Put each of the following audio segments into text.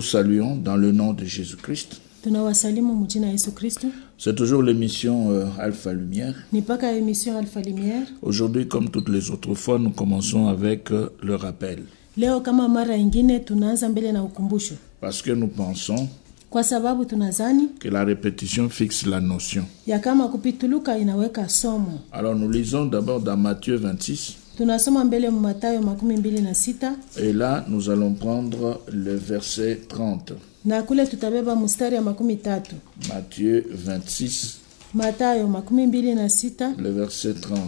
vous saluons dans le nom de Jésus-Christ. Tunawasalimu mjina Yesu Kristo. C'est toujours l'émission Alpha Lumière. Ni paka émission Alpha Lumière. Aujourd'hui, comme toutes les autres fois, nous commençons avec le rappel. Leo kama mara ingine tunaanza mbele na ukumbusho. Parce que nous pensons Kwa sababu tunazani que la répétition fixe la notion. ya kama kupituluka inaweka somo. Alors nous lisons d'abord dans Matthieu 26. Tunasoma mbele mu Mathayo 26. Et là, nous allons prendre le verset 30. Na kule tutabeba mstari ya 30. Matthieu 26, Mathayo 26, le verset 30.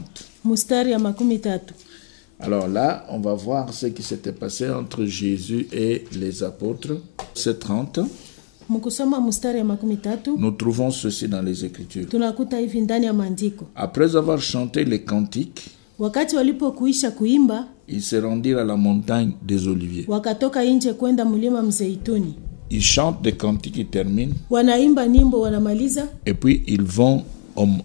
mstari ya 30. Alors là, on va voir ce qui s'était passé entre Jésus et les apôtres. C'est 30. Mkusoma mstari ya 30, Nous trouvons ceci dans les Écritures. tunakuta hivi ndani ya maandiko. Après avoir chanté les cantiques, Wakati walipokuisha kuimba, ils se rendirent à la montagne des Oliviers. wakatoka nje kwenda mlima Mzeituni. Ils chantent des cantiques qui terminent, Wanaimba nyimbo wanamaliza, et puis ils vont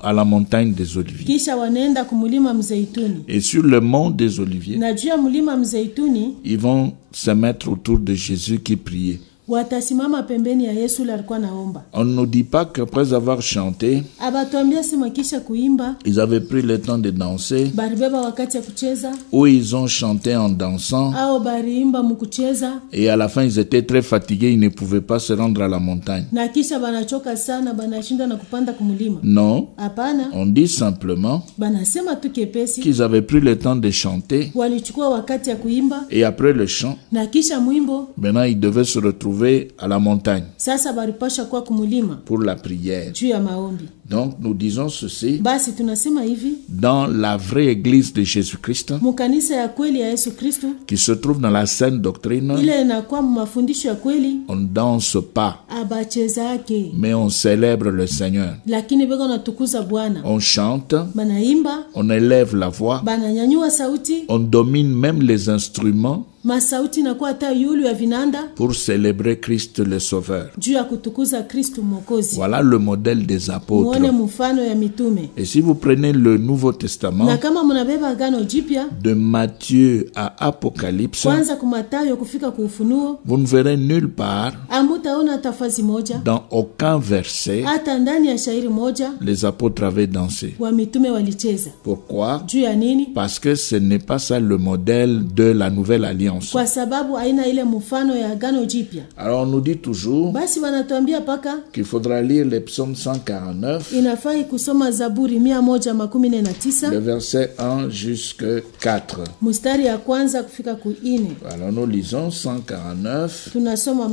à la montagne des Oliviers. kisha wanaenda kumlima Mzeituni. Et sur le mont des Oliviers, Na juu ya mlima Mzeituni ils vont se mettre autour de Jésus qui priait. watasimama pembeni ya Yesu la alikuwa naomba. On ne nous dit pas qu'après avoir chanté, Abatuambia sema kisha kuimba, ils avaient pris le temps de danser, baribeba wakati ya kucheza, ou ils ont chanté en dansant, au bariimba mukucheza, et à la fin ils étaient très fatigués, ils ne pouvaient pas se rendre à la montagne. na kisha banachoka sana, banashinda na kupanda kumulima. Non, Hapana, on dit simplement banasema tu kepesi, qu'ils avaient pris le temps de chanter, walichukua wakati ya kuimba, et après le chant, na kisha mwimbo, maintenant ils devaient se retrouver à la montagne sasa baripasha kwa kumulima pour la prière. juu ya maombi. Donc nous disons ceci, Basi tunasema hivi, dans la vraie église de Jésus-Christ, mukanisa ya kweli ya Yesu Kristo, qui se trouve dans la saine doctrine, ile inakuwa mafundisho ya kweli, on ne danse pas, abachezake, mais on célèbre le Seigneur. lakini beko natukuza Bwana. On chante, Banaimba, on élève la voix, bananyanyua sauti, on domine même les instruments masauti inakuwa hata yulu ya vinanda pour célébrer Christ le Sauveur. juu ya kutukuza Kristo Mwokozi. Voilà le modèle des apôtres. Muone mfano ya mitume. Et si vous prenez le Nouveau Na Testament, kama mnabeba Agano Jipya, de Matthieu à Apocalypse, kwanza kumatayo kufika kuufunuo, vous ne verrez nulle part, amutaona tafasi moja, dans aucun verset, hata ndani ya shairi moja, les apôtres avaient dansé. wa mitume walicheza. Pourquoi? Juu ya nini? Parce que ce n'est pas ça le modèle de la Nouvelle Alliance. Kwa sababu aina ile mfano ya Agano Jipya. Alors on nous dit toujours Basi wanatuambia paka qu'il faudra lire le psaume 149, inafai kusoma Zaburi 119, le verset 1 jusqu'à 4. mstari ya kwanza kufika kuine. Alors nous lisons 149 Tunasoma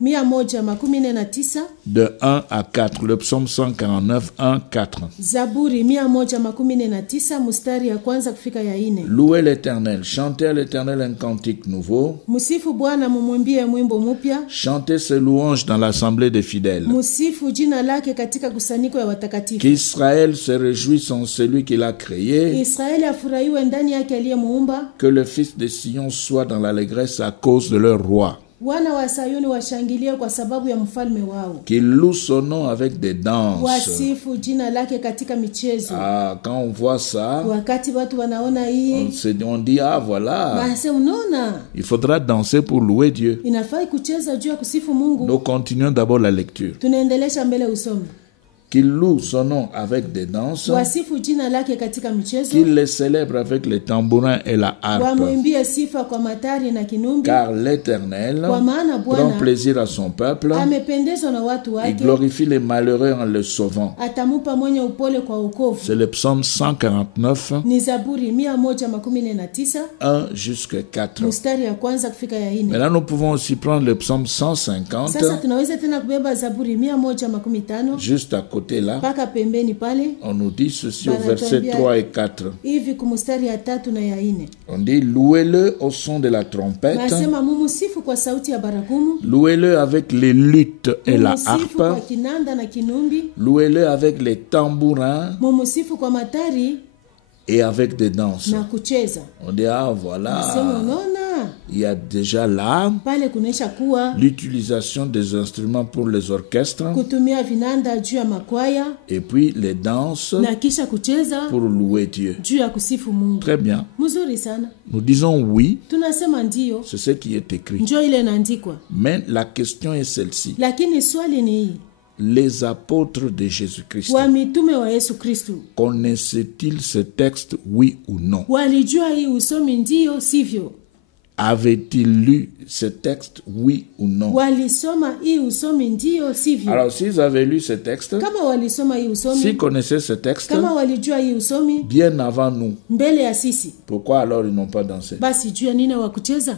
119, de 1 à 4. Le psaume 149, 1, 4. Zaburi 119, mstari ya kwanza kufika ya ine. Louez l'Éternel, chantez à l'Éternel un cantique nouveau, Musifu Bwana, mumwimbie mwimbo mpya, chantez ses louanges dans l'assemblée des fidèles. musifu jina lake katika kusanyiko ya watakatifu. Qu'Israël se réjouisse en celui qui l'a créé, Israeli afurahiwe ndani yake aliyemuumba, que le fils de Sion soit dans l'allégresse à cause de leur roi. wana wa Sayuni washangilie kwa sababu ya mfalme wao. Qu'il loue son nom avec des danses. Wasifu jina lake katika michezo. Ah, quand on voit ça, Wakati watu wanaona hii, on dit, ah voilà, basi unaona il faudra danser pour louer Dieu. inafai kucheza juu ya kusifu Mungu. Nous continuons d'abord la lecture. Tunaendelesha mbele usomi. Qu'il loue son nom avec des danses, Wasifu jina lake katika michezo, qu'il les célèbre avec les tambourins et la harpe. wamwimbie sifa kwa matari na kinumbi, Car l'Éternel kwa maana prend Bwana plaisir à son peuple, amependezwa na watu il wake, glorifie les malheureux en les sauvant. atamupa mwenye upole kwa wokovu. C'est le psaume 149, Ni Zaburi 119, 1 jusqu'à 4. mstari ya kwanza kufika ya ine. Maintenant, nous pouvons aussi prendre le psaume 150, Sasa tunaweza tena kubeba Zaburi 115 juste à côté là. mpaka pembeni pale, On nous dit ceci au verset 3 et 4. hivi kumstari ya 3 na ya 4. On dit, louez-le au son de la trompette, Nasema mumusifu kwa sauti ya baragumu, louez-le avec les luttes et la mumusifu kwa harpe, kinanda na kinumbi, louez-le avec les tambourins mumusifu kwa matari et avec des danses. na kucheza. On dit, ah Nasema voilà, unaona, il y a déjà là pale kunaisha kuwa l'utilisation des instruments pour les orchestres kutumia vinanda juu ya makwaya et puis les danses na kisha kucheza pour louer Dieu. juu ya kusifu Mungu. Très bien. Mzuri sana. Nous disons oui, Tunasema ndio, c'est ce qui est écrit. njoo ile inaandikwa. Mais la question est celle-ci. Lakini swali ni hii. Les apôtres de Jésus-Christ Wa mitume wa Yesu Kristo connaissaient-ils ce texte, oui ou non? walijua hii usomi ndio sivyo? Avaient-ils lu ce texte, oui ou non? Walisoma hii usomi ndio sivyo? Alors, s'ils avaient lu ce texte, Kama walisoma hii usomi, s'ils connaissaient ce texte kama walijua hii usomi bien avant nous, mbele ya sisi, pourquoi alors ils n'ont pas dansé? basi juu ya nini wa kucheza?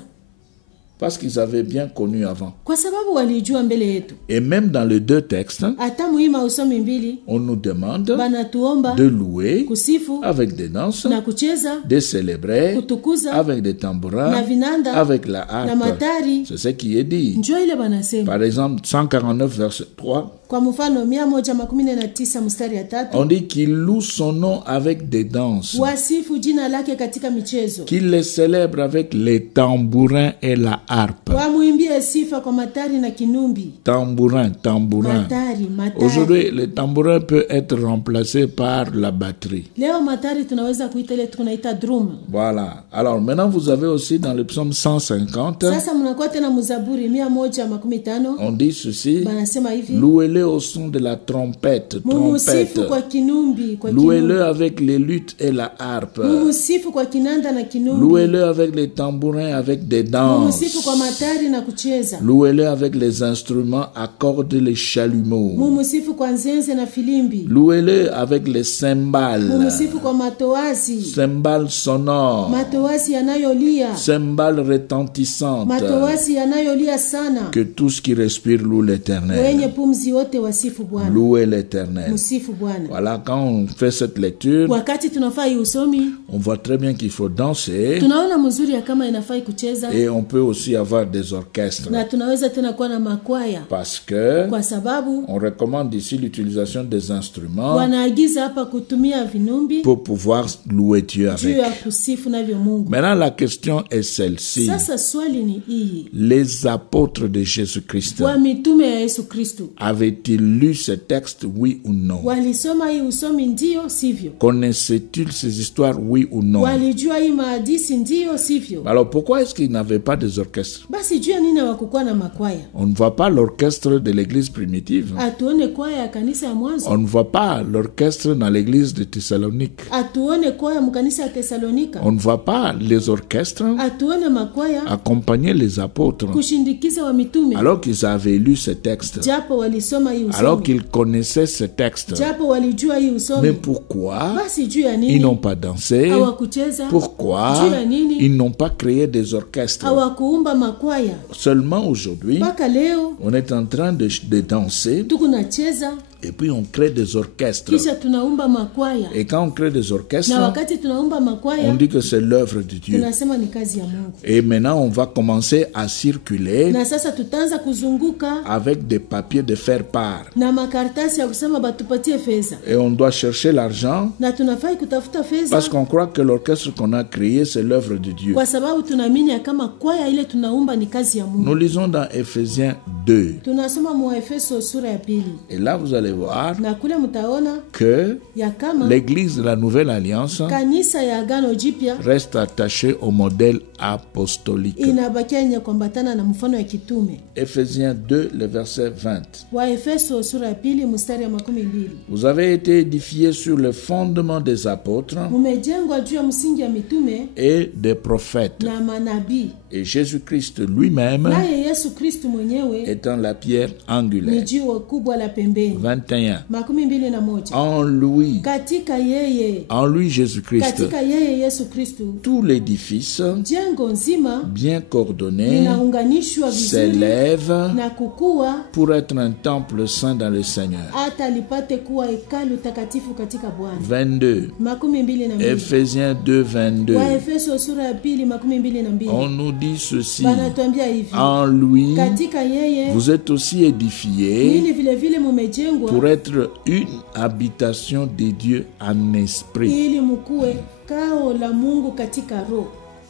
Parce qu'ils avaient bien connu avant. Kwa sababu walijua mbele yetu. Et même dans les deux textes, Hata muhima usomi mbili on nous demande banatuomba de louer kusifu avec des danses, na kucheza, de célébrer kutukuza avec des tambourins, na vinanda avec la na harpe. matari. C'est ce qui est dit. Njoo ile banasema. Par exemple, 149 verset 3, Kwa mfano 119 mstari ya 3, on dit qu'il loue son nom avec des danses, wasifu jina lake katika michezo, qu'il les célèbre avec les tambourins et la harpe. wamuimbie sifa kwa matari na kinumbi. Tambourin. Matari. Aujourd'hui, le tambourin peut être remplacé par la batterie. Leo matari tunaweza kuita ile tunaita drum. Voilà. Alors maintenant, vous avez aussi dans le psaume 150, Sasa mnakuwa tena mzaburi 115 on dit ceci, banasema hivi, louez-le au son de la trompette. mumusifu kwa kinumbi, Louez-le avec les luttes et la harpe. mumusifu kwa kinanda na kinumbi, Louez-le avec les tambourins, avec des danses. mumusifu kwa matari na kucheza, Louez-le avec les instruments à cordes, les chalumeaux. mumusifu kwa nzenze na filimbi, Louez-le avec les cymbales. mumusifu kwa matoazi, Cymbales sonores. matoazi yanayolia, Cymbales retentissantes. matoazi yanayolia sana. Que tout ce qui respire loue l'Éternel. Wenye pumzi wote wasifu Bwana, Louez l'Éternel. msifu Bwana. Voilà, quand on fait cette lecture, Wakati tunafaa hii usomi, on voit très bien qu'il faut danser tunaona mzuri ya kama inafaa kucheza, et on peut aussi avoir des orchestres. na tunaweza tena kuwa na makwaya, Parce que kwa sababu on recommande ici l'utilisation des instruments wanaagiza hapa kutumia vinumbi pour pouvoir louer Dieu juu avec. ya kusifu navyo Mungu. Maintenant, la question est celle-ci. Sasa swali ni hii, Les apôtres de Jésus-Christ wa mitume ya Yesu Kristo avaient-ils lu ce texte, oui ou non? walisoma hii usomi ndio sivyo? Connaissaient-ils ces histoires, oui ou non? Walijua hii mahadisi ndio sivyo? Alors pourquoi est-ce qu'ils n'avaient pas des orchestres? Basi juu ya nini hawakukuwa na makwaya? On ne voit pas l'orchestre de l'église primitive. Atuone kwaya ya kanisa ya mwanzo, On ne voit pas l'orchestre dans l'église de Thessalonique. atuone kwaya mkanisa ya Tesalonika, On ne voit pas les orchestres atuone makwaya accompagner les apôtres kushindikiza wa mitume, alors qu'ils avaient lu ce texte, japo walisoma hii alors usomi, qu'ils connaissaient ce texte. japo walijua hii Mais usomi. pourquoi Basi juu ya ils nini n'ont pas dansé? hawakucheza? Pourquoi Juu ya nini ils n'ont pas créé des orchestres? hawakuumba makwaya? Seulement aujourd'hui, Mpaka leo on est en train de danser tukunacheza, et puis on crée des orchestres. kisha tunaumba makwaya, Et quand on crée des na orchestres, wakati tunaumba on makwaya dit que c'est l'œuvre de Dieu. tunasema ni kazi ya Mungu. Et maintenant, on va commencer à circuler Na sasa tutaanza kuzunguka avec des papiers de faire part. na makaratasi ya kusema batupatie fedha, Et on doit chercher l'argent na tunafai kutafuta fedha parce qu'on croit que l'orchestre qu'on a créé, c'est l'œuvre de Dieu. kwa sababu tunaamini ya kama kwaya ile tunaumba ni kazi ya Mungu. Nous lisons dans Éphésiens 2. Tunasoma Muefeso sura ya 2, Et là, vous allez voir na kule mtaona que ya kama l'Église de la Nouvelle Alliance kanisa ya Agano Jipya reste attachée au modèle apostolique. inabakia yenye kuambatana na mfano ya kitume. Éphésiens 2, le verset 20. Waefeso sura ya 2 mstari ya 12, Vous avez été édifiés sur le fondement des apôtres mumejengwa juu ya msingi ya mitume et des prophètes. na manabii, Et Jésus-Christ lui-même naye Yesu Kristu mwenyewe étant la pierre ni angulaire. jiwe kubwa la pembeni. 21. 21 En lui, katika yeye, Jésus-Christ, katika yeye Yesu Kristu tout l'édifice jengo nzima bien coordonné linaunganishwa vizuri s'élève na kukua pour être un temple saint dans le Seigneur. hata lipate kuwa hekalu takatifu katika Bwana. 22. 22 Éphésiens 2, 22. Waefeso sura ya 2 22 On nous dit ceci. banatuambia hivi, En lui, katika yeye vous êtes aussi édifiés ili vile vile mumejengwa pour être une habitation de Dieu en esprit. ili mukue kao la Mungu katika roho.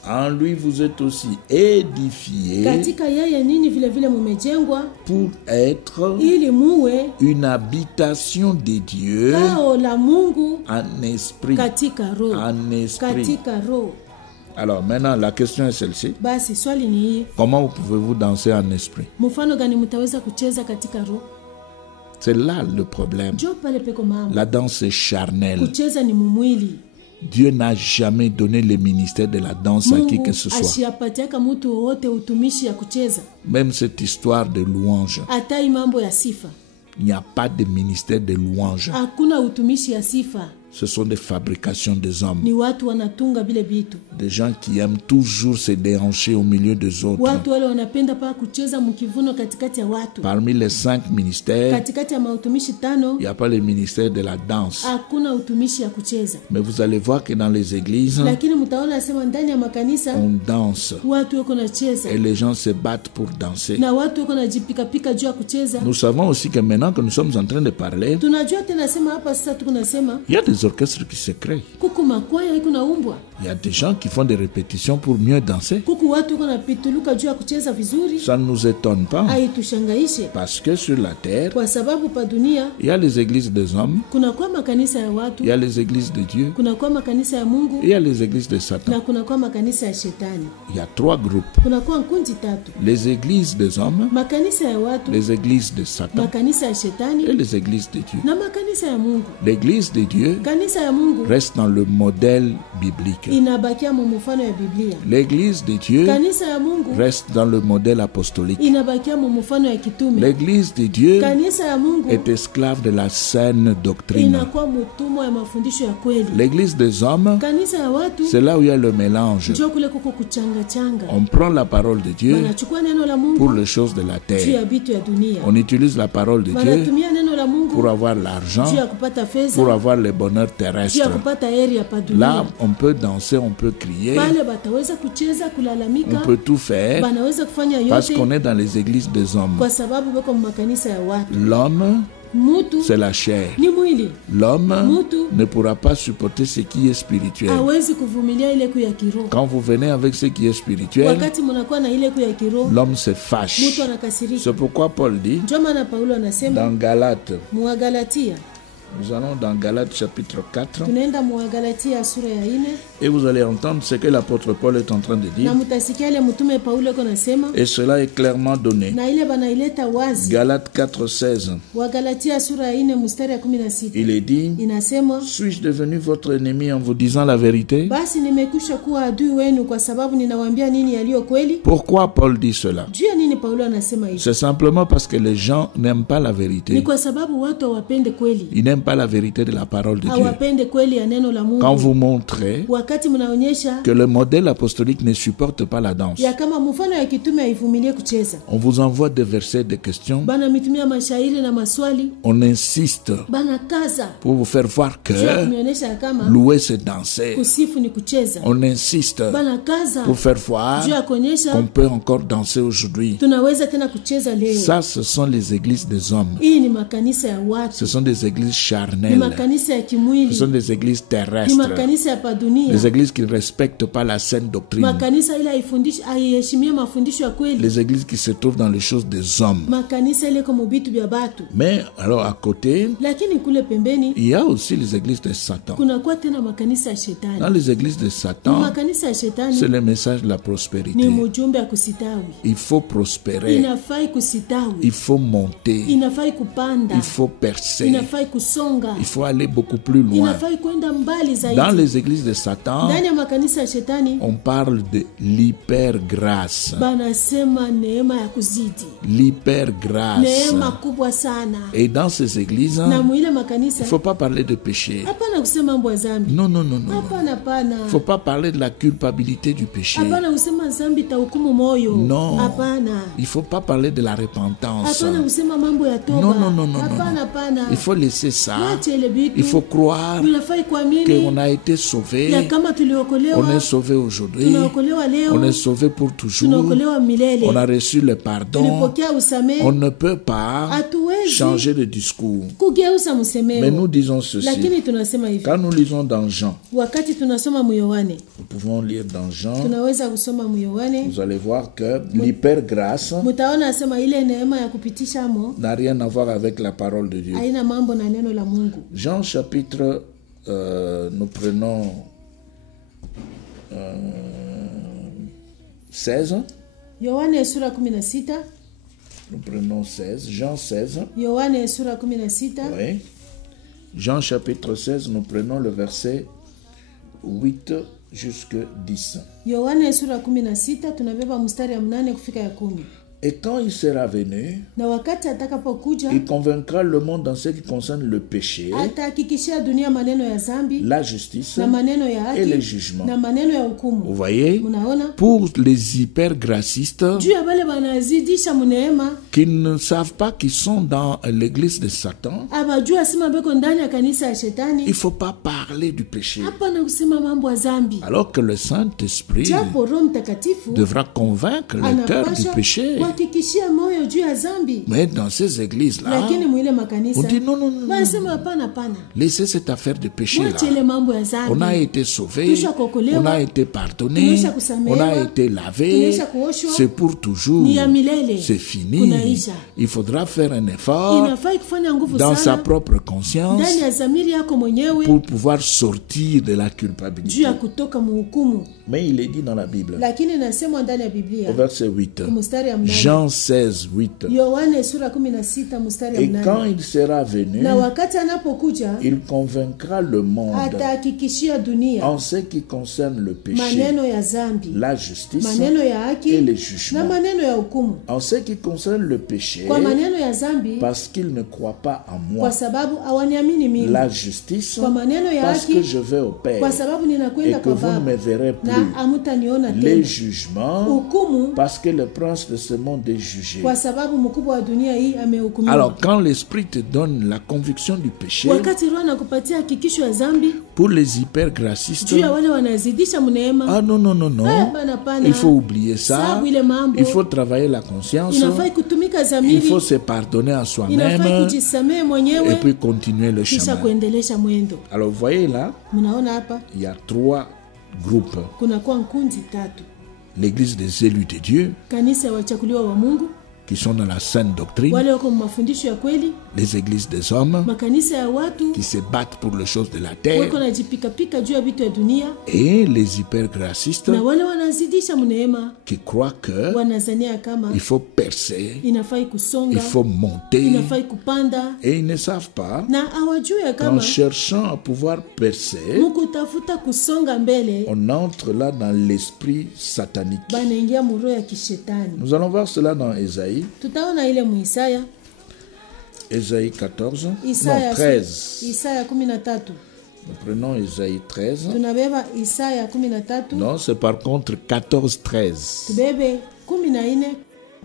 En lui vous êtes aussi édifiés katika yeye ninyi vile vile mumejengwa pour être ili muwe une habitation de Dieu kao la Mungu en esprit. katika roho. En esprit. Katika roho. Alors maintenant, la question est celle-ci. Basi swali ni hii, Comment pouvez-vous danser en esprit? mfano gani mtaweza kucheza katika roho? C'est là le problème. Jo pale peko mama. La danse est charnelle. Kucheza ni mumwili. Dieu n'a jamais donné le ministère de la danse à qui que ce soit. Ashiapatiaka mtu wote utumishi ya kucheza. Même cette histoire de louange, Atai mambo ya sifa. il n'y a pas de ministère de louange. Hakuna utumishi ya sifa. Ce sont des fabrications des hommes. Ni watu wanatunga vile vitu. Des gens qui aiment toujours se déhancher au milieu des autres. Watu wale wanapenda pa kucheza mkivuno katikati ya watu. Parmi les 5 ministères, Katikati ya mautumishi 5, il n'y a pas le ministère de la danse. hakuna utumishi ya kucheza. Mais vous allez voir que dans les églises, Lakini mtaona sema ndani ya makanisa on danse. watu wako na cheza. Et les gens se battent pour danser. Na watu wako na jipika pika juu ya kucheza. Nous savons aussi que maintenant que nous sommes en train de parler, Tunajua tena sema hapa sasa tuko nasema il y a des orchestres qui se créent. kuku makwaya iko naumbwa. Il y a des gens qui font des répétitions pour mieux danser. Kuku watu wako na pituluka juu ya kucheza vizuri. Ça ne nous étonne pas. Haitushangaishe Parce que sur la terre, kwa sababu pa dunia il y a les églises des hommes, kuna kwa makanisa ya watu, il y a les églises de Dieu, kuna kwa makanisa ya Mungu et il y a les églises de Satan. na kuna kwa makanisa ya shetani. Il y a 3 groupes. Kuna kwa nkundi 3. Les églises des hommes, Makanisa ya watu, les églises de Satan makanisa ya et shetani les églises de Dieu. na makanisa ya Mungu. L'église de Dieu Kanisa ya Mungu reste dans le modèle biblique. inabakia mu mfano ya Biblia. L'église de Dieu Kanisa ya Mungu reste dans le modèle apostolique. inabakia mu mfano ya kitume. L'église de Dieu Kanisa ya Mungu est esclave de la saine doctrine. inakuwa mtumwa ya mafundisho ya kweli. L'église des hommes, Kanisa ya watu c'est là où il y a le mélange. njoo kule kuko kuchanga changa. On prend la parole de Dieu Wanachukua neno la pour Mungu les choses de la juu terre. ya vitu ya dunia. On utilise la parole de Dieu Wanatumia neno la Mungu pour avoir l'argent, juu ya kupata fedha, pour avoir le bonheur juu ya terrestre. kupata heri ya pa Là, dunia. on peut danser, on peut crier, Pale bataweza kucheza, on kulalamika, peut tout faire banaweza kufanya parce yote qu'on est dans les églises des hommes. kwa sababu bako mu makanisa ya watu. L'homme, Mutu c'est la chair. ni mwili, L'homme Mutu ne pourra pas supporter ce qui est spirituel. hawezi kuvumilia ile ku ya kiroho. Quand vous venez avec ce qui est spirituel, Wakati mnakuwa na ile ku ya kiroho, l'homme se fâche. mtu anakasirika. C'est pourquoi Paul dit Ndio maana Paulo anasema dans Galates, Muwagalatia, nous allons dans Galates chapitre 4, tunaenda Muwagalatia sura ya 4 et vous allez entendre ce que l'apôtre Paul est en train de na dire. mutasikia ile mtume Paulo ko nasema Et cela est clairement donné. na ile banaileta wazi. Galates 4, 16, Wagalatia sura ya 4 mstari ya 16 il est dit, inasema, suis-je devenu votre ennemi en vous disant la vérité? basi nimekusha kuwa adui wenu kwa sababu ninawaambia nini yaliyo kweli. Pourquoi Paul dit cela? Juu ya nini Paulo anasema hivi? C'est simplement parce que les gens n'aiment pas la Ni vérité. kwa sababu watu hawapende kweli, Ils n'aiment pas la vérité de la parole de Dieu. hawapende kweli ya neno la Quand Mungu. vous montrez Wakati mnaonyesha que le modèle apostolique ne supporte pas la danse, ya kama mfano ya kitume haivumilie kucheza, on vous envoie des versets, des questions, bana mitumia mashairi na maswali, on insiste bana kaza pour vous faire voir juu ya que kunionyesha ya kama louer c'est danser. kusifu ni kucheza. On insiste Bana kaza pour faire voir juu ya kuonyesha qu'on peut encore danser aujourd'hui. tunaweza tena kucheza leo. Ça, ce sont les églises des hommes. Hii ni makanisa ya watu, Ce sont des églises ni charnelles. makanisa ya Ce kimwili, sont des églises ni terrestres. makanisa ya padunia, Les églises qui ne respectent pas la saine doctrine. makanisa ile haiheshimia mafundisho ya kweli, Les églises qui se trouvent dans les choses des hommes. makanisa ile kama vitu vya batu. Mais alors à côté, Lakini kule pembeni il y a aussi les églises de Satan. kuna kwa tena makanisa ya Dans shetani. les églises de Satan, Makanisa ya c'est shetani le message de la ni prospérité. mujumbe ya kusitawi, Il faut prospérer. inafai kusitawi, Il faut monter. inafai kupanda, Il faut percer. inafai kusonga, Il faut aller beaucoup plus loin. inafai kwenda mbali Dans zaidi. les églises de Satan, Ndani ya makanisa ya shetani on parle de l'hypergrâce. banasema neema ya kuzidi, L'hypergrâce. neema kubwa sana. Et dans ces églises, Na mwile il ne makanisa faut pas parler de péché. hapana kusema mambo ya zambi, Non, non, non, non. hapana hapana, Il ne faut pas parler de la culpabilité du péché. hapana kusema zambi tahukumu moyo, Non. hapana, Il ne faut pas parler de la repentance. hapana kusema mambo ya toba, Non, non, non, non, hapana non. hapana, Il faut laisser ça. wache ile Il vitu, faut croire unafai kuamini qu'on a été sauvé ya Kama On tuliokolewa, est sauvé aujourd'hui. tunaokolewa leo, On est sauvé pour toujours. tunaokolewa milele. On a reçu le pardon. Tulipokea usamehe. On ne peut pas Hatuwezi changer de discours. kugeuza Mais msemeo. nous disons ceci. Lakini tunasema hivi. Quand nous lisons dans Jean, Wakati tunasoma Yohane, nous pouvons lire dans Jean, tunaweza kusoma Yohane, vous allez voir que l'hypergrâce mtaona asema ile neema ya kupitisha amo n'a rien à voir avec la parole de Dieu. haina mambo na neno la Mungu. Jean chapitre, nous prenons 16. Yohane sura 16. Nous prenons 16. Jean 16. Yohane sura 16. Oui. Jean chapitre 16, nous prenons le verset 8 jusqu'à 10. Yohane sura 16 tunabeba mstari ya 8 kufika ya 10. Et quand il sera venu, Na wakati atakapokuja, il convaincra le monde dans ce qui concerne le péché, atahakikishia dunia maneno ya zambi la justice na maneno ya et le haki jugement. na maneno ya Vous hukumu. voyez, Unaona? pour les hypergracistes Juu ya wale wanazidisha mneema, qui ne savent pas qu'ils sont dans l'église de Satan, abajua sima beko ndani ya kanisa ya shetani, il ne faut pas parler du péché. hapana kusema mambo ya zambi. Alors que le Saint-Esprit Japo Roho Mtakatifu devra convaincre le cœur du anapasha péché. kuhakikishia moyo juu ya zambi. Mais dans ces églises-là, Lakini mwile makanisa on dit non, non, non, wanasema hapana hapana. laissez cette affaire de péché-là. Mwache ile mambo ya On a zambi. été sauvé, Tushakokolewa, on a été pardonné, tumesha kusamehewa, on a été lavé, tumesha kuoshwa, c'est pour toujours, ni ya milele, c'est fini. kunaisha. Il faudra faire un effort Inafai kufanya nguvu dans sa sana propre conscience ndani ya zamiri yako mwenyewe pour pouvoir sortir de la juu culpabilité. ya kutoka muhukumu. Mais il est dit dans la Bible, Lakini inasemwa ndani ya au Biblia verset 8, mstari ya 8. Jean 16, 8. Yohane sura 16 mstari Et ya quand 8. il sera venu, Na wakati anapokuja il convaincra le monde atahakikishia dunia en ce qui concerne le péché, maneno ya zambi, la justice maneno ya et haki le na jugement. maneno ya hukumu. En ce qui concerne le péché, Kwa maneno ya zambi, parce qu'il ne croit pas en moi. kwa sababu hawaniamini mimi. La justice, Kwa maneno ya parce que haki, je vais au Père kwa sababu et ninakwenda que kwa vous ne me Baba verrez na plus. hamutaniona Les tena. jugements, Hukumu parce que le prince de ce monde est jugé. kwa sababu mkubwa wa dunia hii amehukumiwa. Alors, quand l'Esprit te donne la conviction du péché, Wakati Roho anakupatia hakikisho ya zambi pour les hypergracistes, juu ya wale wanazidisha mneema, ah non, non, non, non, bana pana. il faut oublier ça, Sababu ile mambo il faut travailler la conscience, inafai kutumika il zamiri, faut se pardonner à inafai soi-même kujisamehe et mwenyewe puis continuer le kisha chemin. kuendelesha mwendo. Alors, vous voyez là, Mnaona hapa il y a 3 groupes. kuna kwa nkundi tatu: L'église des élus de Dieu, kanisa ya wachakuliwa wa Mungu, qui sont dans la sainte doctrine, wale wako mafundisho ya kweli, les églises des hommes, makanisa ya watu qui se battent pour les choses de la terre, wako najipikapika juu ya vitu ya dunia, et les hypergracistes, na wale wanazidisha mneema qui croient que wanazania kama il faut percer, inafai il kusonga, faut monter, inafai kupanda, et ils ne savent pas na hawajui ya qu'en kama cherchant à pouvoir percer, mukutafuta kusonga mbele on entre là dans l'esprit satanique. banaingia muroho ya kishetani. Nous allons voir cela dans Ésaïe, Tutaona ile muisaya Ésaïe 14, Isaya non 13. Isaya 13. Nous prenons Ésaïe 13. Tunabeba Isaya 13, Non, c'est par contre 14, 13. tubebe 14.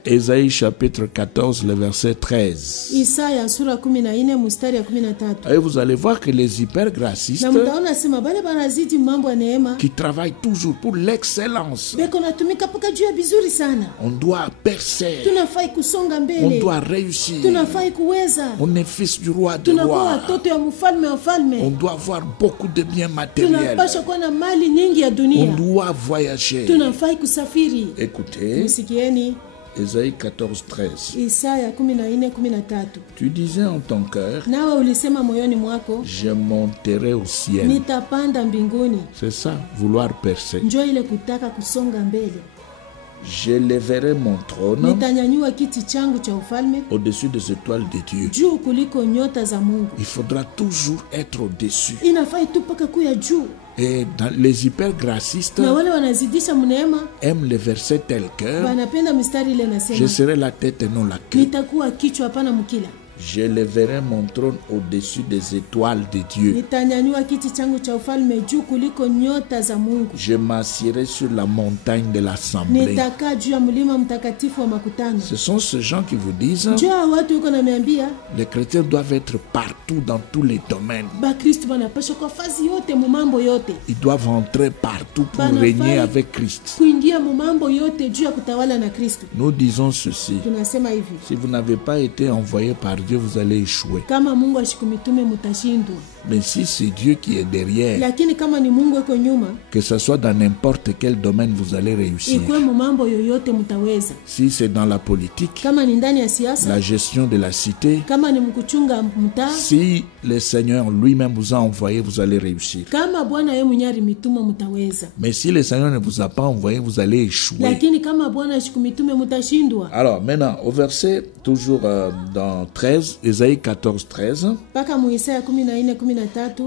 Ésaïe chapitre 14, le verset 13. Isaya sura 14 mstari ya 13. Et vous allez voir que les hypergracistes Na mtaona sema bale banazidi mambo ya neema qui travaillent toujours pour l'excellence, beko natumika paka juu ya vizuri sana. on doit percer, Tunafai kusonga on mbele, doit réussir, tunafai kuweza, on est fils du roi de tunakuwa roi, watoto ya mfalme wa on falme, doit avoir beaucoup de biens matériels, tunapasha kuwa na mali nyingi ya on dunia, doit voyager. tunafai kusafiri. Écoutez, Msikieni Ésaïe 14, 13. Isaya 14:13. Tu disais en ton cœur, Nawe ulisema moyoni mwako, je monterai au ciel. nitapanda mbinguni. C'est ça, vouloir percer. Njoo ile kutaka kusonga mbele. Je lèverai mon trône Nitanyanyua kiti changu cha ufalme au-dessus des étoiles de Dieu. juu kuliko nyota za Mungu. Il faudra toujours être au-dessus. Inafai tu paka kuya juu. Et les hypergracistes Na wale wanazidisha mneema aiment les versets tels que wanapenda mistari ile je nasema, serai la tête et non la queue. nitakuwa kichwa hapana mkila. J'élèverai mon trône au-dessus des étoiles de Dieu. Nitanyanyua kiti changu cha ufalme juu kuliko nyota za Mungu. Je m'assierai sur la montagne de l'assemblée. Nitakaa juu ya mlima mtakatifu wa makutano. Ce sont ces gens qui vous disent Njoo watu yuko namiambia les chrétiens doivent être partout dans tous les domaines. Bakristo banapaswa kwa fazi yote mu mambo yote. Ils doivent entrer partout pour régner avec Christ. Kuingia mu mambo yote juu ya kutawala na Kristo. Nous disons ceci. Tunasema hivi. Si vous n'avez pas été envoyé par Dieu, vous allez échouer. Kama Mungu ashikumitume mutashindwa. Mais si c'est Dieu qui est derrière, Lakini kama ni Mungu yuko nyuma, que ce soit dans n'importe quel domaine, vous allez réussir. ikuwe mu mambo yoyote mutaweza. Si c'est dans la politique, Kama ni ndani ya siasa, la gestion de la cité, kama ni mkuchunga mtaa, si le Seigneur lui-même vous a envoyé, vous allez réussir. kama Bwana yeye mwenyewe alimituma mutaweza. Mais si le Seigneur ne vous a pas envoyé, vous allez échouer. Lakini kama Bwana ashikumitume mutashindwa. Alors maintenant, au verset, toujours dans 13, Ésaïe 14, 13, Paka mu Isaya 14:13.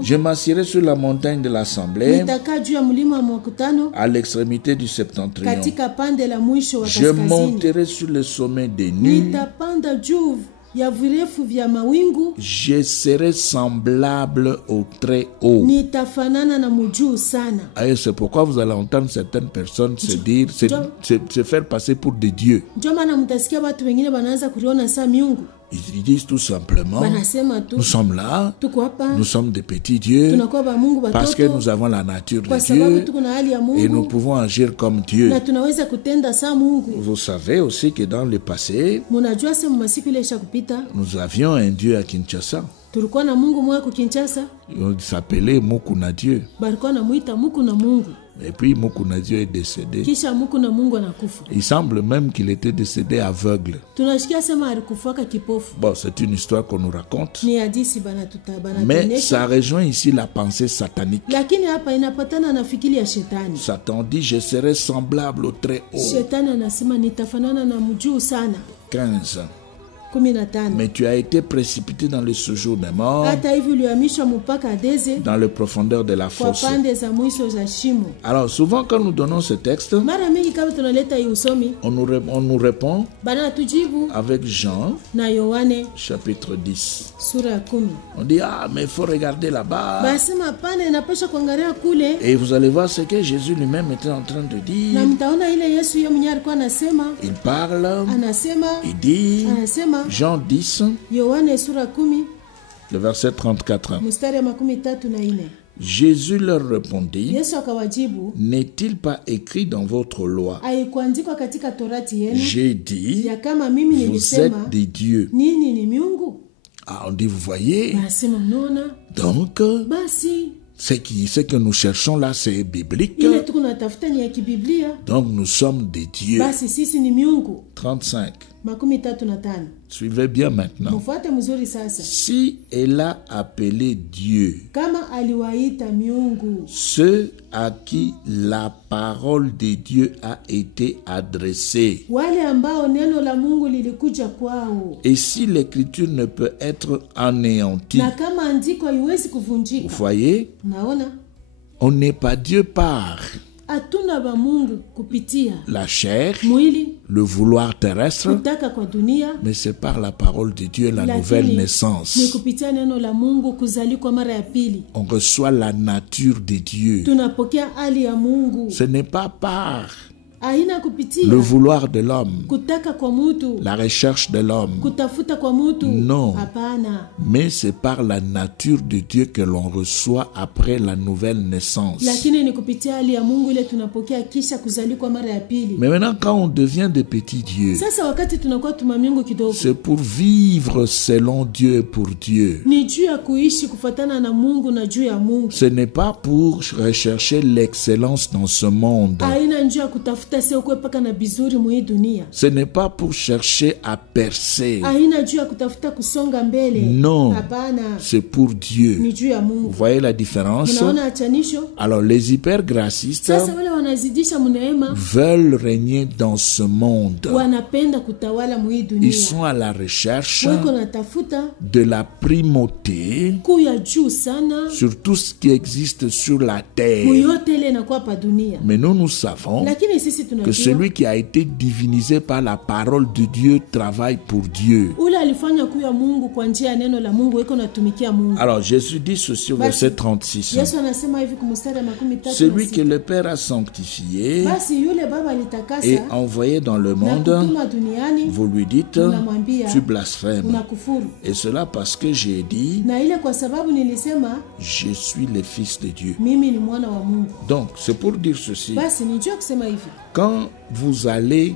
je m'assierai sur la montagne de l'assemblée, Nitakaa juu ya mlima wa makutano à l'extrémité du septentrion. katika pande la mwisho wa Je kaskazini. monterai sur le sommet des nues. Nitapanda juu ya virefu vya mawingu. Je serai semblable au très haut. Nitafanana na mujuu sana. Et c'est pourquoi vous allez entendre certaines personnes se dire, se faire passer pour des dieux. Ndio maana mtasikia watu wengine wanaanza kuliona saa miungu. Ils disent tout simplement, Banasema tu nous sommes là, tuko hapa, nous sommes des petits dieux, tunakuwa ba Mungu parce que watoto nous avons la nature kwa de sababu Dieu tuko na hali ya et nous Mungu pouvons agir comme Dieu. na tunaweza kutenda saa Mungu. Vous savez aussi que dans le passé, Munajua sema masiku ile isha kupita nous avions un Dieu à Kinshasa. tulikuwa na Mungu mmoja ku Kinshasa, Il s'appelait Mukuna Dieu. balikuwa namuita Muku na Mungu. Et puis Mukuna Dieu est décédé. Kisha Muku na Mungu anakufa. Il semble même qu'il était décédé aveugle. Tunashikia sema alikufaka kipofu. Bon, c'est une histoire qu'on nous raconte. Ni hadisi Mais bana ça rejoint ici la pensée satanique. lakini hapa inapatana na fikiri ya shetani. Satan dit, je serai semblable au très haut. Shetani anasema nitafanana na mjuu sana. 15. 15. Mais tu as été précipité dans le séjour des morts, Hata hivi ulihamishwa mpaka Adeze dans les profondeurs de la kwa fosse. pande za mwisho za shimo. Alors souvent quand nous donnons ce texte, Mara mingi kama tunaleta hii usomi, on nous répond bana tujibu avec Jean, na Yohane chapitre 10. sura ya 10. On dit, ah, mais il faut regarder là-bas. Basema hapana, inapasha kuangalia kule Et vous allez voir ce que Jésus lui-même était en train de dire. na mtaona ile Yesu yeye mwenyewe alikuwa anasema, Il parle, anasema Jean 10, Yohane sura 10 le verset 34. mstari ya 34. Jésus leur répondit, Yesu akawajibu, n'est-il pas écrit dans votre loi? haikuandikwa katika torati yenu J'ai dit, ya kama mimi vous nilisema êtes des dieux. nini ni miungu? Ah, on dit, vous voyez, Nasema mnaona, donc basi ce que nous cherchons là, c'est biblique. ile tuko natafuta ni ya kibiblia, Donc nous sommes des dieux. basi sisi ni miungu. 35. 35. Suivez bien maintenant. Mfuate mzuri sasa. Si elle a appelé Dieu Kama aliwaita miungu ceux à qui la parole de Dieu a été adressée, wale ambao neno la Mungu lilikuja kwao, et si l'écriture ne peut être anéantie, na kama andiko haiwezi vous kuvunjika, voyez, naona on n'est pas Dieu par hatuna ba Mungu kupitia la chair, mwili, le vouloir terrestre, kutaka kwa dunia, mais c'est par la parole de Dieu, la lakini nouvelle ni naissance. kupitia neno la Mungu kuzalikwa mara ya pili. On reçoit la nature de Dieu. Tunapokea hali ya Mungu, Ce n'est pas par haina kupitia le vouloir de l'homme, kutaka kwa mutu, la recherche de l'homme, kutafuta kwa mutu. Non. Hapana, mais c'est par la nature de Dieu que l'on reçoit après la nouvelle naissance. lakini ni kupitia hali ya Mungu ile tunapokea kisha kuzalikwa mara ya pili. Mais maintenant, quand on devient des petits dieux, Sasa wakati tunakuwa tuma miungu kidogo, c'est pour vivre selon Dieu et pour Dieu. ni juu ya kuishi kufatana na Mungu na juu ya Mungu. Ce n'est pas pour rechercher l'excellence dans ce monde. Haina njia ya kutafuta sio kwa paka na bizuri mu hii dunia. Ce n'est pas pour chercher à percer. Haina njia ya kutafuta kusonga mbele. Non. Hapana, C'est pour Dieu. ni juu ya Vous Mungu. voyez la différence? Unaona achanisho? Alors, les hypergracistes Sasa wale wanazidisha mneema, veulent régner dans ce monde. wanapenda kutawala mu hii Ils dunia. sont à la recherche Wako natafuta de la primauté kuu ya juu sana sur tout ce qui existe sur la terre. muyote ile inakuwa pa dunia. Mais nous savons Lakini sisi sisi que tunajua celui qui a été divinisé par la parole de Dieu travaille pour Dieu. ule alifanya kuya Mungu kwa njia ya neno la Mungu iko natumikia Mungu. Alors Jésus dit ceci au verset 36. Yesu anasema hivi kumstari 33. Celui que le Père a sanctifié Basi yule baba alitakasa et envoyé dans le na monde, kutuma duniani, vous lui dites, unamwambia tu blasphèmes. unakufuru. Et cela parce que j'ai dit, Na ile kwa sababu nilisema je suis le Fils de Dieu. mimi ni mwana wa Mungu. Donc, c'est pour dire ceci. Basi nijua kusema hivi, Quand vous allez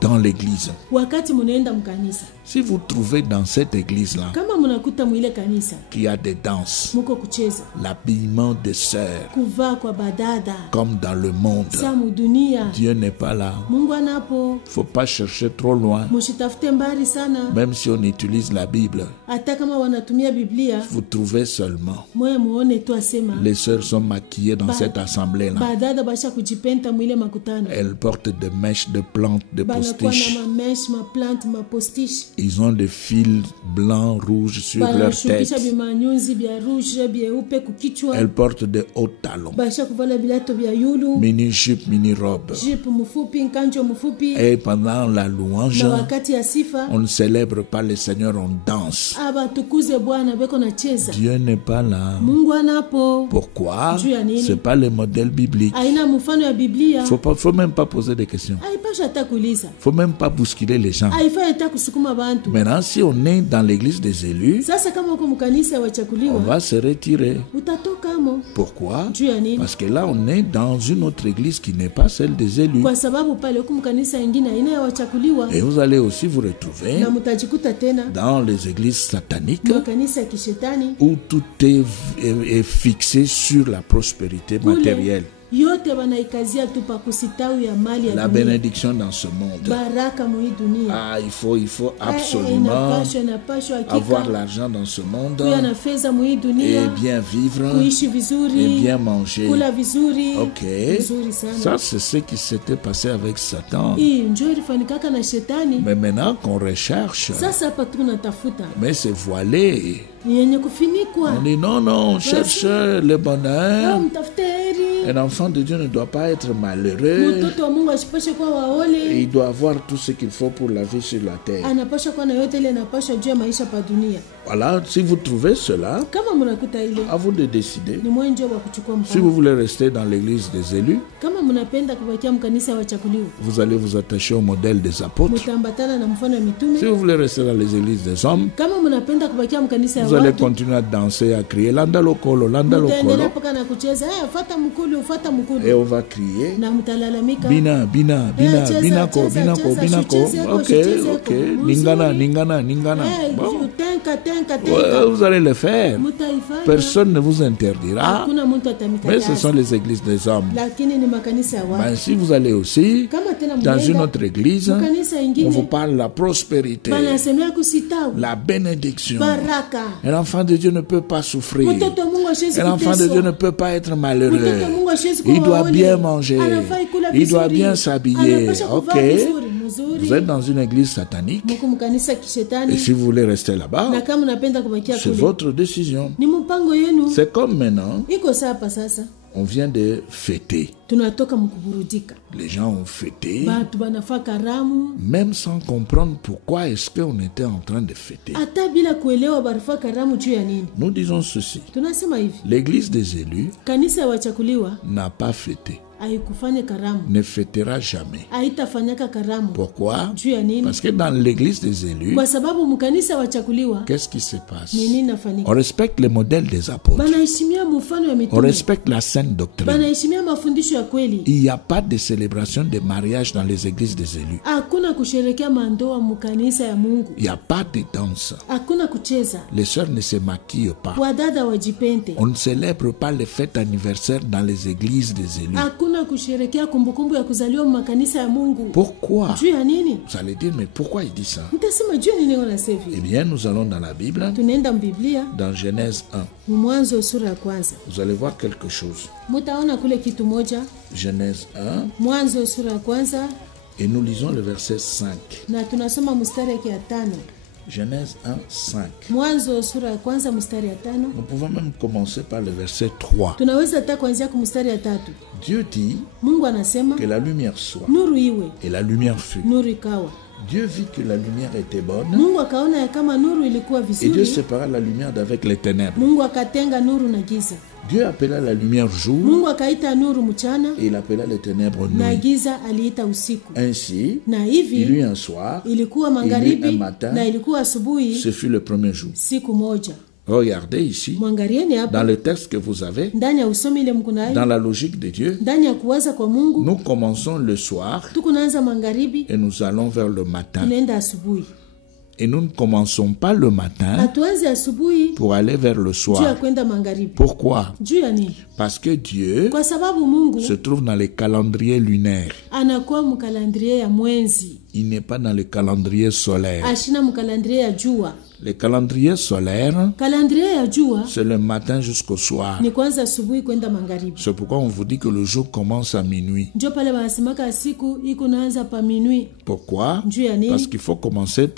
dans l'église, wakati munaenda mkanisa, si vous trouvez dans cette église-là kama munakuta mwile kanisa qu'il y a des danses, muko kucheza, l'habillement des sœurs, kuvaa kwa badada comme dans le monde, sa mudunia, Dieu n'est pas là. Mungu anapo. Faut pas chercher trop loin. Mushitafute mbali sana, Même si on utilise la Bible, hata kama wanatumia Biblia, vous trouvez seulement moyo muone tu asema les sœurs sont maquillées dans cette assemblée-là. badada basha kujipenta mwile makutano, Elles portent des mèches de plantes, de banakuwa postiches. na mamesh, maplante, mapostiche, Ils ont des fils blancs, rouges sur leur tête. banashukisha bimanyunzi bya rouge byeupe kukichwa, Elles portent des hauts talons, basha kuvala bilato bya yulu, mini-jupe, mini-robe. jipu mfupi, nkanjo mfupi. Et pendant la louange, Na wakati ya sifa on ne célèbre pas le Seigneur, on danse. abatukuze Bwana beko na cheza. Dieu n'est pas là. Mungu anapo. Pourquoi? Juu ya nini? C'est pas le modèle biblique. Aina mfano ya Biblia. Faut même pas poser des questions. Haipasha hata kuuliza. Faut même pas bousculer les gens. Haifai hata kusukuma bantu. Maintenant, si on est dans l'église des élus, Sasa kama uko mkanisa on wachakuliwa, va se retirer. utatoka mo. Pourquoi? Juu ya nini? Parce que là, on est dans une autre église qui n'est pas celle des élus. Kwa sababu pale uko mkanisa ingine aina ya wachakuliwa, Et vous allez aussi vous retrouver na mutajikuta tena dans les églises sataniques makanisa ya kishetani où tout est fixé sur la prospérité matérielle. yote wanaikazia tu pa kusitawi ya mali ya La dunia. bénédiction dans ce monde. Baraka mwi dunia. Ah, il faut absolument inapashwa avoir hakika l'argent dans ce monde kuya na fedha mwi et dunia, bien vivre kuishi et vizuri, bien manger. kula vizuri. Ok, Vizuri sana. ça c'est ce qui s'était passé avec Satan. Hii njo ilifanikaka na shetani. Mais maintenant qu'on recherche, Sasa hapa tu natafuta mais c'est voilé. ni yenye kufinikwa. On dit non, non, on cherche le bonheur. Mtafute heri. Un enfant de Dieu ne doit pas être malheureux. Mtoto wa Mungu asipashe kuwa waole. Il doit avoir tout ce qu'il faut pour la vie sur la terre. Anapasha kuwa na yote ile anapasha juu ya maisha pa dunia. Voilà, si vous trouvez cela, Kama mnakuta ile à vous de décider. ni mwenje wa kuchukua Si mpango. vous voulez rester dans l'église des élus, Kama mnapenda kubakia mkanisa wa chakuliwa, vous allez vous attacher au modèle des apôtres. mtaambatana na mfano wa Si mitume. vous voulez rester dans les églises des hommes, Kama mnapenda kubakia mkanisa vous ya allez watu, continuer à danser, à crier Landa Lokolo, Landa mtaendelea Lokolo. mpaka na kucheza fata mkulu, fata Et mkulu, on va crier na mtalalamika Bina, Bina, Bina, cheza, Binako, cheza, Binako, cheza, Binako. shucheze yako, Ok, shucheze ok. yako. Ningana, Mzuri. Ningana, Ningana. Bon. tenka Ouais, vous allez le faire. mtaifanya. Personne ne vous interdira. Hakuna mtu Mais atamikataza. ce sont les églises des hommes. Lakini ni makanisa ya watu. Ben, si vous allez aussi Kama tena dans une mnaenda autre église, makanisa on vous ingine parle de la prospérité, banasemea kusitawi, la bénédiction. baraka. Un enfant de Dieu ne peut pas souffrir. Mtoto wa Mungu hashezi Un enfant de Dieu ne kuteswa. peut pas être malheureux. Mtoto wa Mungu hashezi kuwa Il doit waole. bien manger. Anafai kula Il doit vizuri. bien s'habiller. Anapasha kuvaa Ok. vizuri, mzuri. Vous êtes dans une église satanique. Muko mkanisa Et kishetani, si vous voulez rester là-bas, na kama unapenda kubakia c'est kule votre décision. ni mpango yenu. C'est comme maintenant, Iko saa hapa sasa on vient de fêter. tunatoka mkuburudika, Les gens ont fêté, batu banafaa karamu même sans comprendre pourquoi est-ce qu'on était en train de fêter. hata bila kuelewa barifaa karamu juu ya nini. Nous disons ceci. Tunasema hivi, L'église des élus kanisa ya wachakuliwa n'a pas fêté, haikufanya karamu, ne fêtera jamais. haitafanyaka karamu. Pourquoi? Juu ya nini? Parce que dans l'église des élus, Kwa sababu mkanisa ya wachakuliwa qu'est-ce qui se passe? ni nini nafanyika? On respecte le modèle des apôtres. Banaheshimia mfano ya On mitume, respecte la sainte doctrine. banaheshimia mafundisho ya kweli. Il n'y a pas de célébration de mariage dans les églises des élus. Hakuna kusherekea mandoa mkanisa ya Mungu, Il n'y a pas de danse. hakuna kucheza, Les sœurs ne se maquillent pas. wadada wajipente. On ne célèbre pas les fêtes anniversaires dans les églises des élus. Hakuna kusherekea kumbukumbu ya kuzaliwa makanisa ya Mungu. Pourquoi? Juu ya nini? Vous allez dire, mais pourquoi il dit ça? Mtasema juu ya nini wanasema Eh hivi? bien, nous allons dans la Bible, Tunaenda mbiblia dans Genèse 1. Mwanzo sura ya kwanza, Vous allez voir quelque chose. mutaona kule kitu moja. Genèse 1, Mwanzo sura ya kwanza et nous lisons le verset 5. na tunasoma mstari ya 5. Genèse 1, 5. Mwanzo sura ya kwanza mstari ya 5. Nous pouvons même commencer par le verset 3. Tunaweza hata kuanzia kwa mstari ya 3. Dieu dit Mungu anasema que la lumière soit. nuru iwe, Et la lumière fut. nuru ikawa. Dieu vit que la lumière était bonne. Mungu akaona ya kama nuru ilikuwa Et Dieu vizuri. sépara la lumière d'avec les ténèbres. Mungu akatenga nuru na giza. Dieu appela la lumière jour Mungu akaita nuru mchana et il appela les ténèbres na nuit. giza aliita usiku. Ainsi, Na il eut hivi un soir, ilikuwa il eut un magharibi matin, na ilikuwa asubuhi, ce fut le premier jour. siku moja. Regardez ici, Mwangalieni dans hapa le texte que vous avez, ndani ya usomi ile mko nayo, dans la logique de Dieu, ndani ya kuwaza kwa Mungu. nous commençons le soir Tukunaanza magharibi et nous allons vers le matin. tunaenda asubuhi. Et nous ne commençons pas le matin Hatuanze asubuhi pour aller vers le juu ya soir. kwenda magharibi. Pourquoi? Juu ya nini? Parce que Dieu Kwa sababu Mungu se trouve dans les calendriers lunaires. anakuwa mkalandrie ya mwezi, Il n'est pas dans les calendriers solaires. ashina mkalandrie ya jua. Les calendriers solaires, Kalandrie ya jua c'est le matin jusqu'au soir. ni kwanza asubuhi kwenda magharibi. C'est pourquoi on vous dit que le jour commence à minuit. Njo pale wanasemaka siku iko naanza pa minui. Pourquoi? Juu ya nini? Parce qu'il faut commencer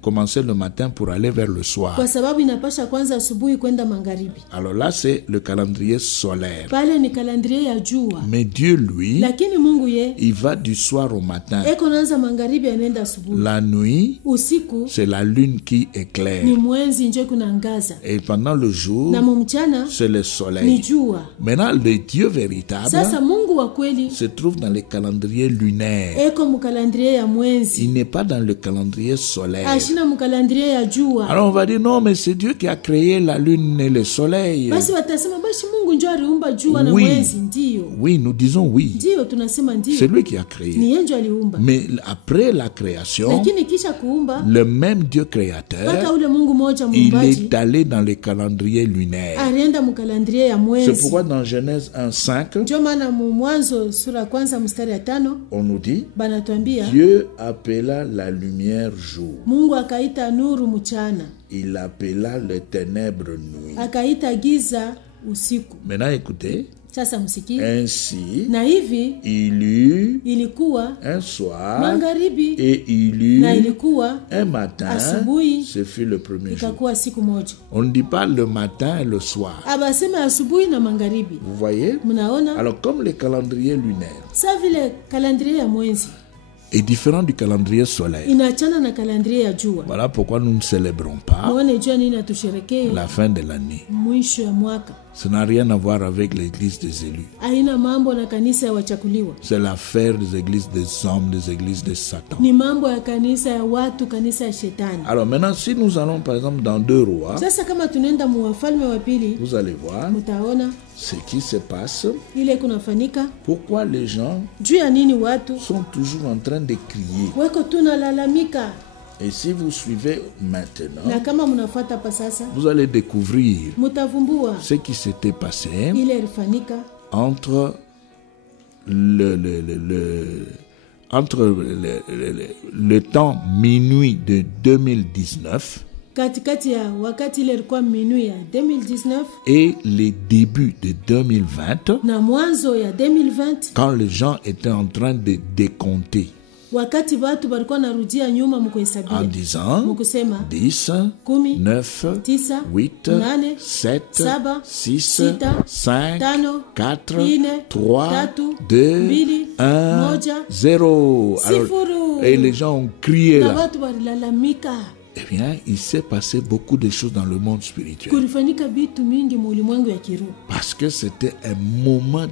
commencer le matin pour aller vers le soir. Kwa sababu inapasha kwanza asubuhi kwenda magharibi. Alors là, c'est le calendrier solaire. Pale ni kalandrie ya jua. Mais Dieu, lui, Lakini Mungu ye il va du soir au matin. eko naanza magharibi anaenda asubuhi. La nuit, Usiku c'est la lune qui éclaire. ni mwenzi njo kunaangaza. Et pendant le jour, Na mumchana c'est le ni soleil. jua. Maintenant, le Dieu véritable Sasa Mungu wa kweli se trouve dans les calendriers lunaires. eko mkalandrie ya mwenzi. Il n'est pas dans le calendrier solaire. Ashina mkalandrie ya jua. Alors on va dire non, mais c'est Dieu qui a créé la lune et le soleil. Basi watasema basi Mungu njo aliumba jua na Oui. mwezi. Ndiyo. Oui, nous disons oui. Ndiyo tunasema C'est ndiyo. lui qui a Ni créé. yeye njo aliumba. Mais après la création, Lakini kisha kuumba le même Dieu mpaka créateur, ule Mungu moja il muumbaji est allé dans les calendriers lunaires. alienda mkalandrie ya C'est mwezi. pourquoi dans Genèse 1:5, Ndio maana mu Mwanzo sura ya kwanza mstari ya 5 on nous dit banatuambia Dieu appela la lumière jour. Mungu akaita nuru mchana, Il appela les ténèbres nuit. akaita giza usiku. Maintenant écoutez, Sasa msikie. ainsi Na hivi il eut ilikuwa un soir magharibi et il na eut ilikuwa un matin, asubuhi, ce fut le premier jour. ikakuwa siku moja. On ne dit pas le matin et le soir. Abasema asubuhi na magharibi. Vous voyez? Mnaona? Alors comme les calendriers lunaires Sa vile kalandrie ya mwezi est différent du calendrier solaire. inaachana na kalandrie ya jua. Voilà pourquoi nous ne célébrons pas Muone jua nini atusherekee la fin de l'année. mwisho ya mwaka. Ça n'a rien à voir avec l'église des élus. Haina mambo na kanisa ya wachakuliwa. C'est l'affaire des églises des hommes, des églises de Satan. Ni mambo ya kanisa ya watu, kanisa ya shetani. Alors maintenant, si nous allons par exemple dans 2 rois, Sasa kama tunaenda mu Wafalme wa pili, vous allez voir mtaona ce qui se passe. ile kunafanyika. Pourquoi les gens Juu ya nini watu sont toujours en train de crier. weko tunalalamika, Et si vous suivez maintenant, na kama mnafuata pa sasa vous allez découvrir mtavumbua ce qui s'était passé ile ilifanyika entre le temps minuit de 2019 katikati ya wakati ile ilikuwa minui ya 2019 et les débuts de 2020, na mwanzo ya 2020, quand les gens étaient en train de décompter wakati watu walikuwa narudia nyuma en mkuhesabia disant mkusema 10, 10, 9, 9, 8, 8, 7, 7, 6, 5, 5, 4, 4, 3, 3, 2, 2, 1, 1, 0. Sifuru. Et les gens ont crié na là. watu walilalamika. Eh bien, il s'est passé beaucoup de choses dans le monde spirituel. Kulifanyika vitu mingi mu ulimwengu ya kiroho, Parce que c'était un moment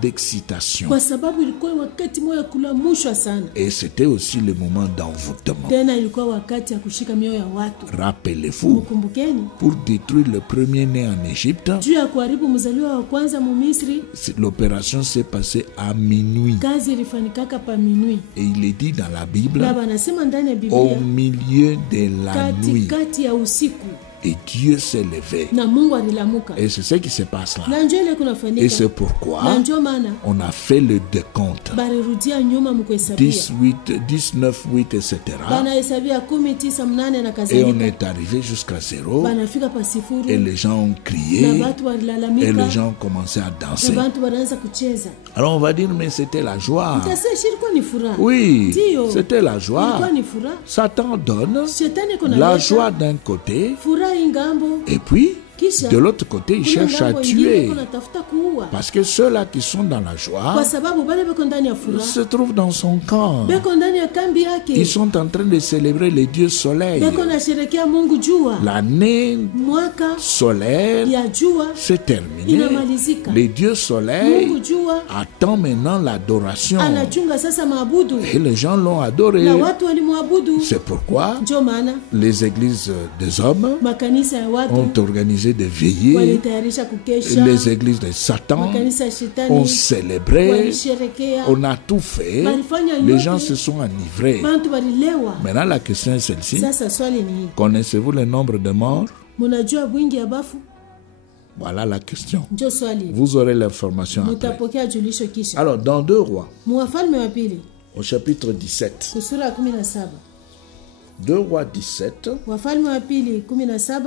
d'excitation. kwa sababu ilikuwa wakati moya kulamushwa sana, Et c'était aussi le moment d'envoûtement. tena ilikuwa wakati ya kushika mioyo ya watu. Rappelez-vous, Mkumbukeni, pour détruire le premier-né en Égypte, juu ya kuharibu mzaliwa wa kwanza mu Misri, l'opération s'est passée à minuit. kazi ilifanyikaka pa minui, Et il est dit dans la Bible, na banasema ndani ya au Biblia milieu de la nuit. katikati ya usiku, Et Dieu s'est levé. na Mungu alilamuka, Et c'est ce qui se passe là. na njoo ile Et kunafanyika, c'est na pourquoi njoo maana on a fait le décompte. barirudia nyuma mkuhesabia 19, 8, etc. banahesabia 10, 9, 8 na Et on kadhalika. est arrivé jusqu'à 0. Banafika pa sifuri Et les gens ont na crié. watu Et walilalamika les gens ont commencé à na danser. watu wanaanza kucheza. Alors on va dire, mais c'était la joie. Sasa shirikuwa ni furaha. Oui, Ndio. c'était la joie. Ilikuwa ni furaha. Satan donne Shetani kuna la leta joie d'un côté. furaha ingambo, Et puis, kisha de l'autre côté, ils kuna cherchent à ngambo ingine tuer. kuna tafuta kuua. Parce que ceux-là qui sont dans la joie Kwa sababu bale beko ndani ya furaha, se trouvent dans son camp. beko ndani ya kambi yake, Ils sont en train de célébrer le Dieu soleil. beko na sherekea Mungu jua. L'année Mwaka solaire ya jua c'est terminé. inamalizika. Le Dieu soleil Mungu jua attend maintenant l'adoration. anachunga sasa maabudu Et les gens l'ont adoré. na watu walimwabudu. C'est pourquoi Ndio maana les églises des hommes makanisa ya watu ont organisé des veillées. walitayarisha kukesha, Les églises de Satan makanisa ya ont shetani célébré. walisherekea, On a tout fait. walifanya Les yote, gens se sont enivrés. bantu walilewa. Maintenant, la question est celle-ci. Sasa swali ni hii, Connaissez-vous le nombre de morts? munajua bwingi ya bafu? Voilà la question. Ndio swali, Vous aurez l'information après. mutapokea julisho kisha. Alors, dans 2 Rois, Muwafalme wa pili au chapitre 17, kusura ya 17, 2 Rois 17, Wafalme wa pili 17,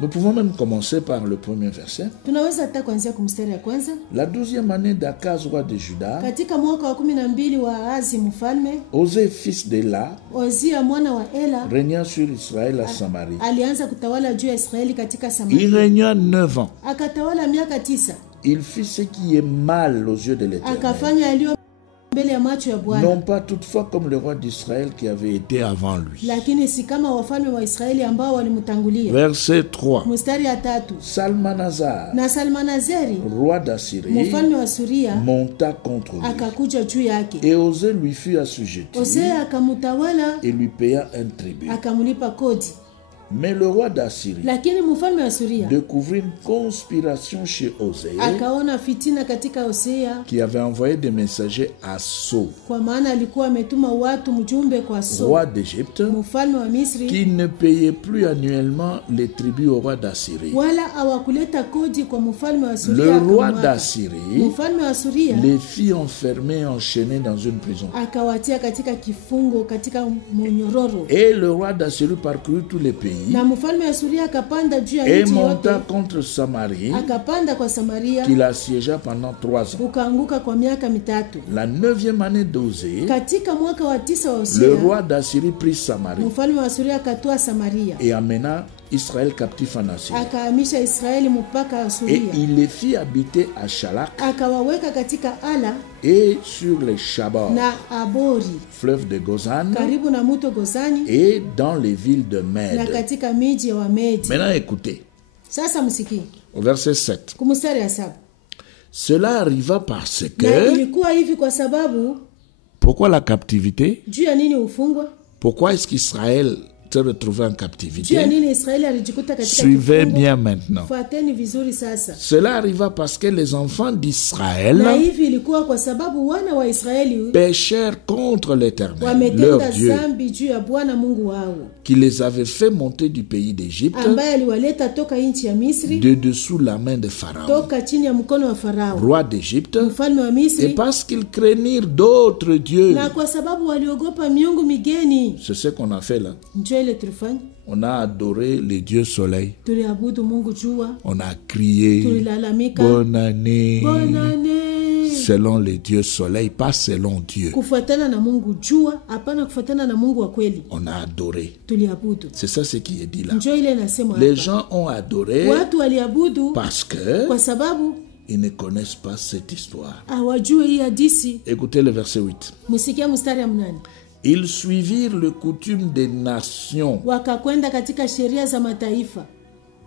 nous pouvons même commencer par le premier verset. tunaweza hata kuanzia kumstari ya kwanza. La 12e année d'Akaz, roi de Juda, Katika mwaka wa 12 wa Ahazi mfalme, Osée, fils d'Ela, Ozia mwana wa Ela régna sur Israël à Samarie. alianza kutawala juu ya Israeli katika Il Samaria. régna 9 ans. Akatawala miaka 9, Il fit ce qui est mal aux yeux de l'Éternel. akafanya yaliyo mbele ya macho ya Bwana, Non pas toutefois comme le roi d'Israël qui avait été avant lui. lakini si kama wafalme wa Israeli ambao walimtangulia. Verset 3. Mstari ya 3, Salmanazar, na Salmanazeri roi d'Assyrie, mfalme wa Suria monta contre lui. akakuja juu yake. Et Osée lui fut assujetti Hosea akamtawala, et lui paya un tribut. akamlipa kodi. Mais le roi d'Assyrie Lakini mfalme wa Suria découvrit une conspiration chez Osée akaona fitina katika Hosea, qui avait envoyé des messagers à So, kwa maana alikuwa ametuma watu mjumbe kwa So, roi d'Égypte, mfalme wa Misri, qui ne payait plus annuellement les tribus au roi d'Assyrie. wala hawakuleta kodi kwa mfalme wa Le Suria. roi Akamwaka d'Assyrie mfalme wa Suria les fit enfermer, enchaîner dans une prison. akawatia katika kifungo, katika mnyororo. Et le roi d'Assyrie parcourut tous les pays Na mfalme wa Suria akapanda juu ya et nchi monta yote, contre Samarie, akapanda kwa Samaria, qu'il assiégea pendant 3 ans. ukaanguka kwa miaka 3. La 9e année d'Osée, Katika mwaka wa 9 wa le Hosea, roi d'Assyrie prit Samarie mfalme wa Suria akatoa Samaria, et amena Israël captif en Assyrie. akahamisha Israeli mpaka wa Et Suria, il les fit habiter à Shalak akawaweka katika Ala et sur les Chabors, na Abori, fleuve de Gozan, karibu na mto Gozani, et dans les villes de na Mède. katika miji ya Wamedi. Maintenant écoutez, Sasa msikie au verset 7. kumstari ya 7. Cela arriva parce Na que... ilikuwa hivi kwa sababu, Pourquoi la captivité? juu ya nini ufungwa? Pourquoi est-ce qu'Israël se retrouvait en Juu ya captivité? nini Israeli alijikuta katika Suivez kifungo? bien maintenant. Fuateni vizuri sasa. Cela arriva parce que les enfants Na d'Israël hivi ilikuwa kwa sababu wana wa Israeli péchèrent contre l'Éternel, leur wametenda Dieu, dhambi juu ya Bwana Mungu wao, qui les avait fait monter du pays d'Égypte ambaye aliwaleta toka nchi ya Misri, de dessous la main de Pharaon, toka chini ya mkono wa Farao, roi d'Égypte, mfalme wa et Misri, parce qu'ils craignirent d'autres dieux. na kwa sababu waliogopa miungu migeni. C'est ce qu'on a fait là. Ndio ile tulifanya, On a adoré le Dieu soleil. tuliabudu Mungu jua, On a crié tulilalamika bonne année bonne année, selon le Dieu soleil, pas selon Dieu. kufuatana na Mungu jua, hapana kufuatana na Mungu wa kweli. On a adoré. Tuliabudu, C'est ça ce qui est dit là. ndio ile inasema Les hapa. gens ont adoré Watu waliabudu parce que kwa sababu ils ne connaissent pas cette histoire. hawajui hii hadithi. Écoutez le verset 8. Musikia mstari ya 8. Ils suivirent le coutume des nations. Wakakwenda katika sheria za mataifa.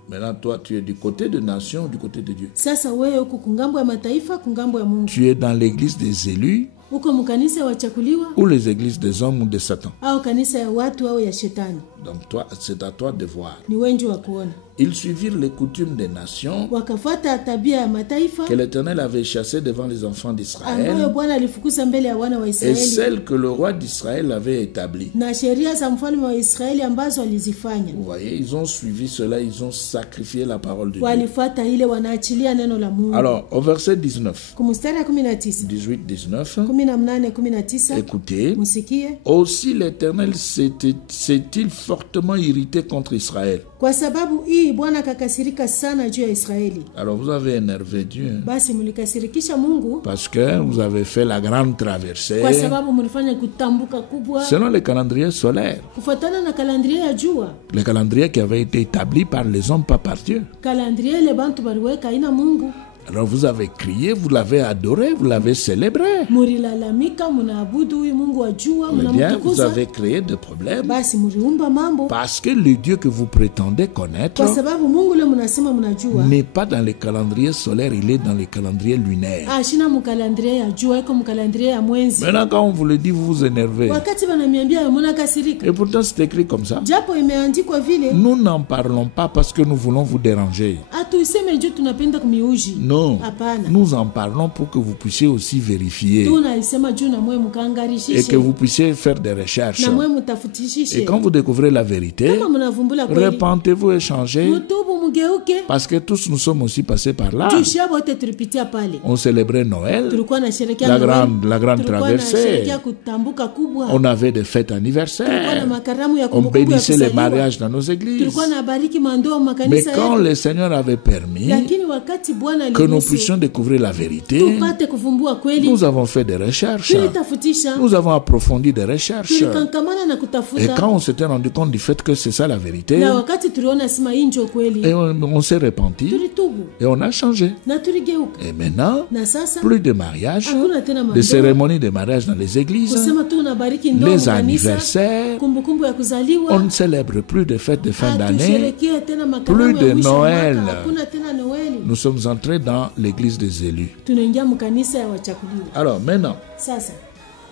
Maintenant, toi, tu es du côté des nations ou du côté de Dieu? Sasa wewe huko kungambo ya mataifa, kungambo ya Mungu, Tu es dans l'église des élus huko mkanisa wachakuliwa ou les églises des hommes ou de Satan? au kanisa ya watu au ya shetani? Donc toi, c'est à toi de voir. Ni wengi wa kuona. Ils suivirent les coutumes des nations Wakafuata tabia ya mataifa que l'Éternel avait chassées devant les enfants ambayo d'Israël Bwana alifukuza mbele ya wana wa et Israeli, celles que le roi d'Israël avait établies. na sheria za mfalme wa Israeli ambazo alizifanya. Vous voyez, ils ont suivi cela, ils ont sacrifié la parole de Dieu. Walifuata ile, wanaachilia neno la Mungu. Alors, au verset 19, Kumstari ya 19, 18-19, 18-19, écoutez, musikie. aussi l'Éternel s'est-il fortement irrité contre Israël. Kwa sababu hii Bwana akakasirika sana juu ya Israeli. Alors, vous avez énervé Dieu, hein, Basi mlikasirikisha Mungu parce que vous avez fait la grande traversée kwa sababu mlifanya kutambuka kubwa selon le calendrier solaire, kufuatana na kalandria ya jua. le calendrier qui avait été établi par les hommes, pas par Dieu. Kalandria ile bantu baliweka haina Mungu. Alors vous avez crié, vous l'avez adoré, vous l'avez célébré. Murilalamika, munaabudu huyu Mungu wa jua, Eh bien, vous mnamtukuza. avez créé des problèmes Basi muriumba mambo parce que le Dieu que vous prétendez connaître kwa sababu Mungu ule mnasema mnajua n'est pas dans le calendrier solaire, il est dans le calendrier lunaire. shina mukalandria ya jua, iko mukalandria ya mwenzi. Maintenant, quand on vous le dit, vous vous énervez. Wakati wananiambia mnakasirika, Et pourtant, c'est écrit comme ça. japo imeandikwa vile, Nous n'en parlons pas parce que nous voulons vous déranger. atuiseme juu tunapenda kumiuji. Non, Hapana. nous en parlons pour que vous puissiez aussi vérifier Tunaisema juu na mwe et mkaangarishishe, que vous puissiez faire des recherches. na mwe mtafutishishe. Et quand vous découvrez la vérité, Kama mnavumbula kweli, repentez-vous et changez, mutubu mugeuke. parce que tous nous sommes aussi passés par là. Juu shia wote tulipitia pale. On célébrait Noël, Tulikuwa na sherekea la Noel. grande Tulikuwa na traversée. sherekea kutambuka kubwa. On avait des fêtes Tulikuwa na anniversaires, makaramu ya on kumbukumbu ya bénissait les kuzaliwa. mariages dans nos églises. Tulikuwa na bariki mandoa Mais makanisa quand yetu. le Seigneur avait permis Lakini wakati Bwana que nous aliruhusu puissions découvrir la vérité, tupate kuvumbua kweli, nous avons fait des recherches, tulitafutisha, nous avons approfondi des recherches. tulikankamana na Et kutafuta. quand on s'était rendu compte du fait que c'est ça la vérité, Na wakati tuliona sima hii ndio kweli, et on s'est repenti tulitubu et on a changé. na tuligeuka. Et maintenant, Na sasa plus de mariages, hakuna tena de mandoa, cérémonies de mariage dans les églises, kusema tu unabariki ndoa les kanisa, anniversaires. kumbukumbu ya On kuzaliwa. ne célèbre plus de fêtes de fin d'année. Hatusherekee tena makaramu Plus de ya mwisho wa Noël. mwaka, hakuna tena Noeli. Nous sommes entrés dans l'église des élus. Tunaingia mkanisa ya wachakuliwa. Alors maintenant, Sasa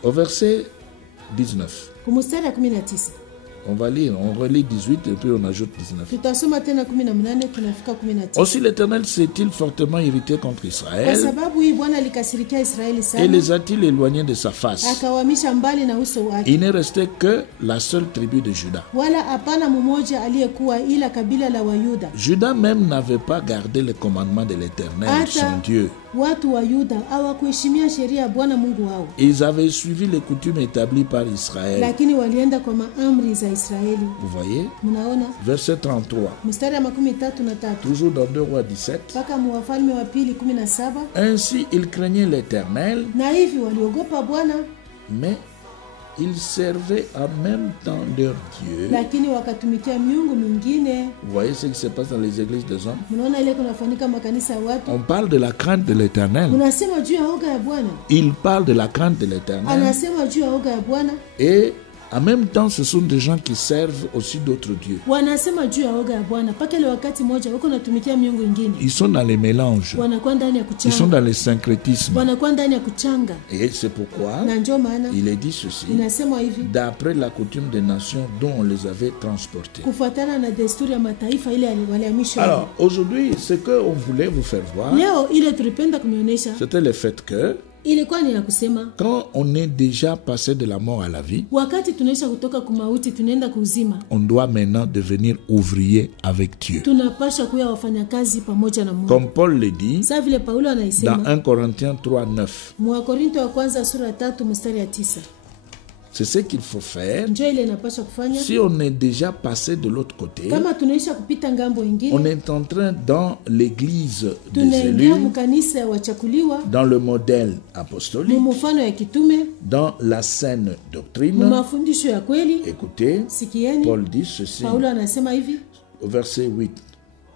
au verset 19, kumustari ya 19 on va lire, on relit 18 et puis on ajoute 19. tutasoma tena 18 tunafika 19. Aussi l'Éternel s'est-il fortement irrité contre Kwa Israël sababu hii Bwana alikasirikia Israeli et sana, les a-t-il éloignés de sa face? akawamisha mbali na uso wake, Il n'est resté que la seule tribu de Juda. wala hapana mmoja aliyekuwa ila kabila la Wayuda. Juda même n'avait pas gardé les commandements de l'Éternel, Ata son Dieu. watu wa Yuda hawakuheshimia sheria ya Bwana Mungu wao, Ils avaient suivi les coutumes établies par Israël. lakini walienda kwa maamri za Israeli. Vous voyez? Mnaona Verset 33. mstari ya 13 Toujours dans 2 Rois 17. mpaka Wafalme wa pili 17. Ainsi, ils craignaient l'Éternel, Na hivi waliogopa Bwana, mais ils servaient en même temps leur Dieu. lakini wakatumikia miungu mingine. Vous voyez ce qui se passe dans les églises des hommes? Mnaona ile kunafanyika makanisa ya watu. On parle de la crainte de l'Éternel. Unasema juu ya oga ya Bwana, Il parle de la crainte de l'Éternel. anasema juu ya oga ya Bwana, Et en même temps, ce sont des gens qui servent aussi d'autres dieux. wanasema juu ya oga ya Bwana mpaka ile wakati moja wako natumikia miungu ingine, Ils sont dans les mélanges. wanakuwa ndani ya Ils sont kuchanga, dans les syncrétismes. wanakuwa ndani ya kuchanga. Et c'est pourquoi Na ndio maana il est dit ceci. inasema hivi, D'après la coutume des nations dont on les avait transportés. kufuatana na desturi ya mataifa ile walihamishwa. Alors, aujourd'hui, ce qu'on voulait vous faire voir, Leo ile tulipenda kumionyesha c'était le fait que ilikuwa ni ya kusema quand on est déjà passé de la mort à la vie, wakati tunaisha kutoka kumauti tunaenda kuzima, on doit maintenant devenir ouvrier avec Dieu. tunapasha kuwa wafanyakazi pamoja na Mungu. Comme Paul le dit Sasa vile Paulo dans anaisema 1 Corinthiens 3:9. Mwakorinto wa kwanza sura 3 mstari ya 9. C'est ce qu'il faut faire. Njo ile inapaswa kufanya Si on est déjà passé de l'autre côté, kama tunaisha kupita ngambo on ingine, est en train dans l'église des tunaingia élus, mkanisa ya wachakuliwa, dans le modèle mu apostolique, mfano ya kitume, dans la saine mu doctrine. mafundisho ya kweli. Écoutez, Sikieni, Paul dit ceci Paulo anasema hivi au verset 8.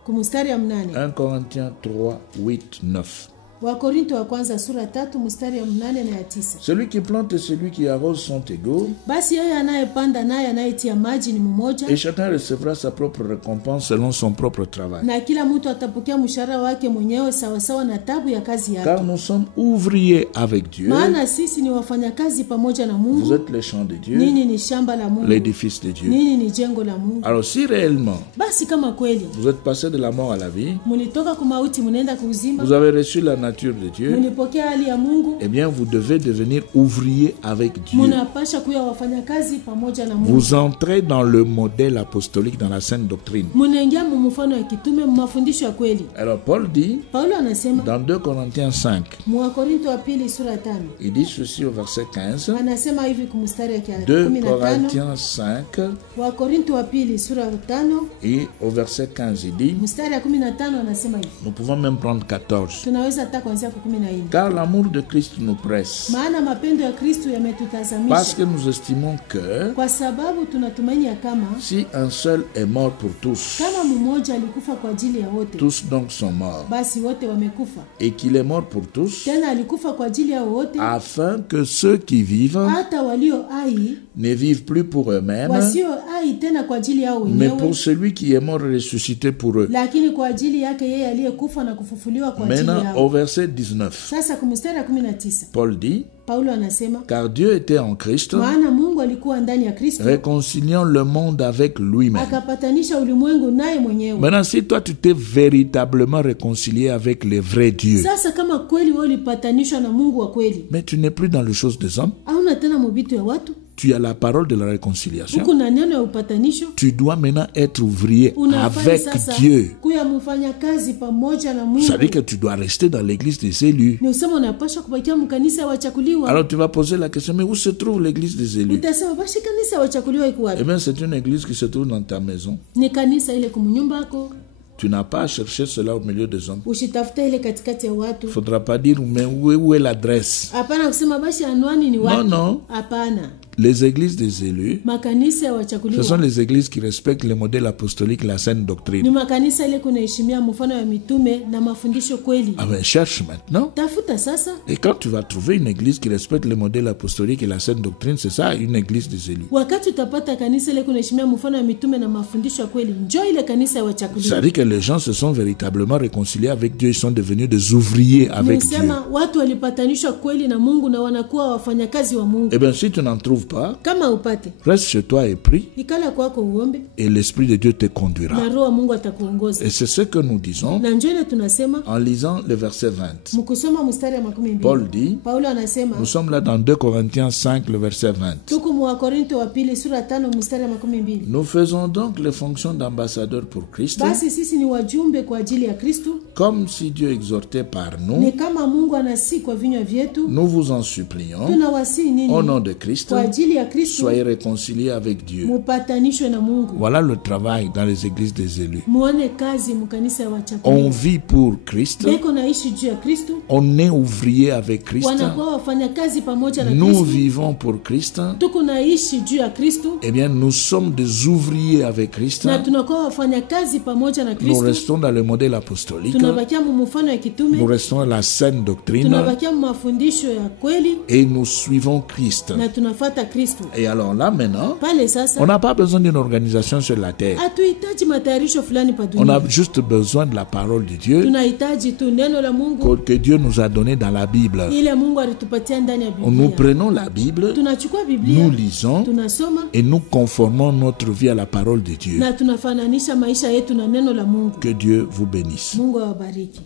kumstari ya 8. 1 Corinthiens 3, 8, 9. Wakorinto wa kwanza sura 3 mstari ya 8 na ya 9. Celui qui plante et celui qui arrose sont égaux. Basi yeye anayepanda naye anayetia maji ni mmoja. Et chacun recevra sa propre récompense selon son propre travail. Na kila mtu atapokea mshahara wake mwenyewe sawa sawa na tabu ya kazi yake. Car nous sommes ouvriers avec Dieu. Maana sisi ni wafanyakazi pamoja na Mungu. Vous êtes les champs de Dieu. Nini ni shamba la Mungu. L'édifice de Dieu. Nini ni jengo la Mungu. Alors si réellement basi kama kweli vous êtes passé de la mort à la vie, mulitoka kumauti munaenda kuuzima, vous avez reçu la nature de Dieu, mulipokea hali ya Mungu, eh bien vous devez devenir ouvrier avec Dieu. Munapasha kuwa wafanyakazi pamoja na Mungu. Vous entrez dans le modèle apostolique, dans la sainte doctrine. Munaingia mfano ya kitume mafundisho ya kweli. Alors Paul dit Paulo anasema dans 2 Corinthiens 5, Wakorinto wa pili sura 5. il dit ceci au verset 15. Anasema hivi kumstari ya 2 Corinthiens 5 Wakorinto wa pili sura 5 et au verset 15 il dit, mstari ya 15 anasema hivi. nous pouvons même prendre 14. Tunaweza hata kuanzia kwa 14. Car l'amour de Christ nous presse. Maana mapendo ya Kristo yametutazamisha. Parce que nous estimons que kwa sababu tunatumaini ya kama si un seul est mort pour tous, kama mmoja alikufa kwa ajili ya wote, tous donc sont morts. basi wote wamekufa. Et qu'il est mort pour tous, Tena alikufa kwa ajili ya wote, afin que ceux qui vivent hata walio hai ne vivent plus pour eux-mêmes, wasio hai tena kwa ajili yao mais wenyewe, pour celui qui est mort et ressuscité pour eux. lakini kwa ajili yake yeye aliyekufa na kufufuliwa kwa ajili Maintenant, yao. au verset 19, Sasa kumstari ya 19 Paul dit, Paulo anasema car Dieu était en Christ, maana Mungu alikuwa ndani ya Kristo réconciliant le monde avec lui-même. akapatanisha ulimwengu naye mwenyewe. Maintenant, si toi tu t'es véritablement réconcilié avec le vrai Dieu, Sasa kama kweli wewe ulipatanishwa na Mungu wa kweli, mais tu n'es plus dans les choses des hommes, hauna tena mobitu ya watu, tu as la parole de la réconciliation. huko na neno ya upatanisho, Tu dois maintenant être ouvrier unafanya avec sasa Dieu. kuya mfanya kazi pamoja na Mungu. Ça veut dire que tu dois rester dans l'église des élus. Ni usema unapaswa kubakia mkanisa wachakuliwa. Alors tu vas poser la question, mais où se trouve l'église des élus? Utasema basi kanisa wachakuliwa iko Eh wapi? bien, c'est une église qui se trouve dans ta maison. Ni kanisa ile kumnyumba yako. Tu n'as pas à chercher cela au milieu des hommes. Ushitafuta ile katikati ya watu. Il ne faudra pas dire, mais où est l'adresse? Hapana kusema basi anwani ni wapi? Non. Hapana. Les églises des élus, Makanisa ya ce wachakuliwa sont les églises qui respectent le modèle apostolique, la sainte ni doctrine. makanisa ile kunaheshimia mfano ya mitume na mafundisho kweli. Ah ben, cherche maintenant. Tafuta sasa. Et quand tu vas trouver une église qui respecte le modèle apostolique et la sainte doctrine, c'est ça, une église des élus. Wakati utapata kanisa ile kunaheshimia mfano ya mitume na mafundisho ya kweli, njoo ile kanisa ya Ça wachakuliwa. veut dire que les gens se sont véritablement réconciliés avec Dieu, ils sont devenus des ouvriers avec Dieu. Nisema watu walipatanishwa kweli na Mungu na wanakuwa wafanyakazi wa Mungu. Eh bien, si tu n'en trouves pas, Kama upate, reste chez toi et prie, ikala kwako uombe et l'Esprit de Dieu te conduira. na roho wa Mungu atakuongoza. Et c'est ce que nous disons Na njoo ile tunasema en lisant le verset 20. mkusoma mstari ya 12. Paul dit, Paulo anasema nous sommes là dans 2 Corinthiens 5, le verset 20. tuko mu Wakorinto wa pili sura 5 mstari ya 12. Nous faisons donc les fonctions d'ambassadeurs pour Christ, Basi sisi ni wajumbe kwa ajili ya Kristo, comme si Dieu exhortait par nous. ni kama Mungu anasi kwa vinywa vyetu. Nous vous en supplions, Tunawasi nini? au nom de Christ, Kwa ajili ya Kristo soyez réconciliés avec Dieu. mupatanishwe na Mungu. Voilà le travail dans les églises des élus. Muone kazi mkanisa ya On wachakuliwa. vit pour Christ, Beko naishi juu ya Kristo, on est ouvrier avec Christ, wanakuwa wafanya kazi pamoja na nous Kristo. vivons pour Christ. Tuko naishi juu ya Kristo Eh bien, nous sommes des ouvriers avec Christ. na tunakuwa wafanya kazi pamoja na Nous Kristo. restons dans le modèle apostolique. Tunabakia mu mfano ya Nous kitume, restons dans la sainte doctrine tunabakia mu mafundisho ya kweli et nous suivons Christ. na tunafata Kristo. Et alors là, maintenant, Pale on sasa n'a pas besoin d'une organisation sur la terre. hatuhitaji matayarisho fulani pa On a dunia. juste besoin de la parole de Dieu Tunahitaji tu neno la Mungu que Dieu nous a donné dans la Bible. ile Mungu alitupatia ndani ya Nous Biblia. prenons la Bible, Tunachukua Biblia, nous lisons tunasoma et nous conformons notre vie à la parole de Dieu. na tunafananisha maisha yetu na neno la Mungu. Que Dieu vous bénisse. Mungu awabariki.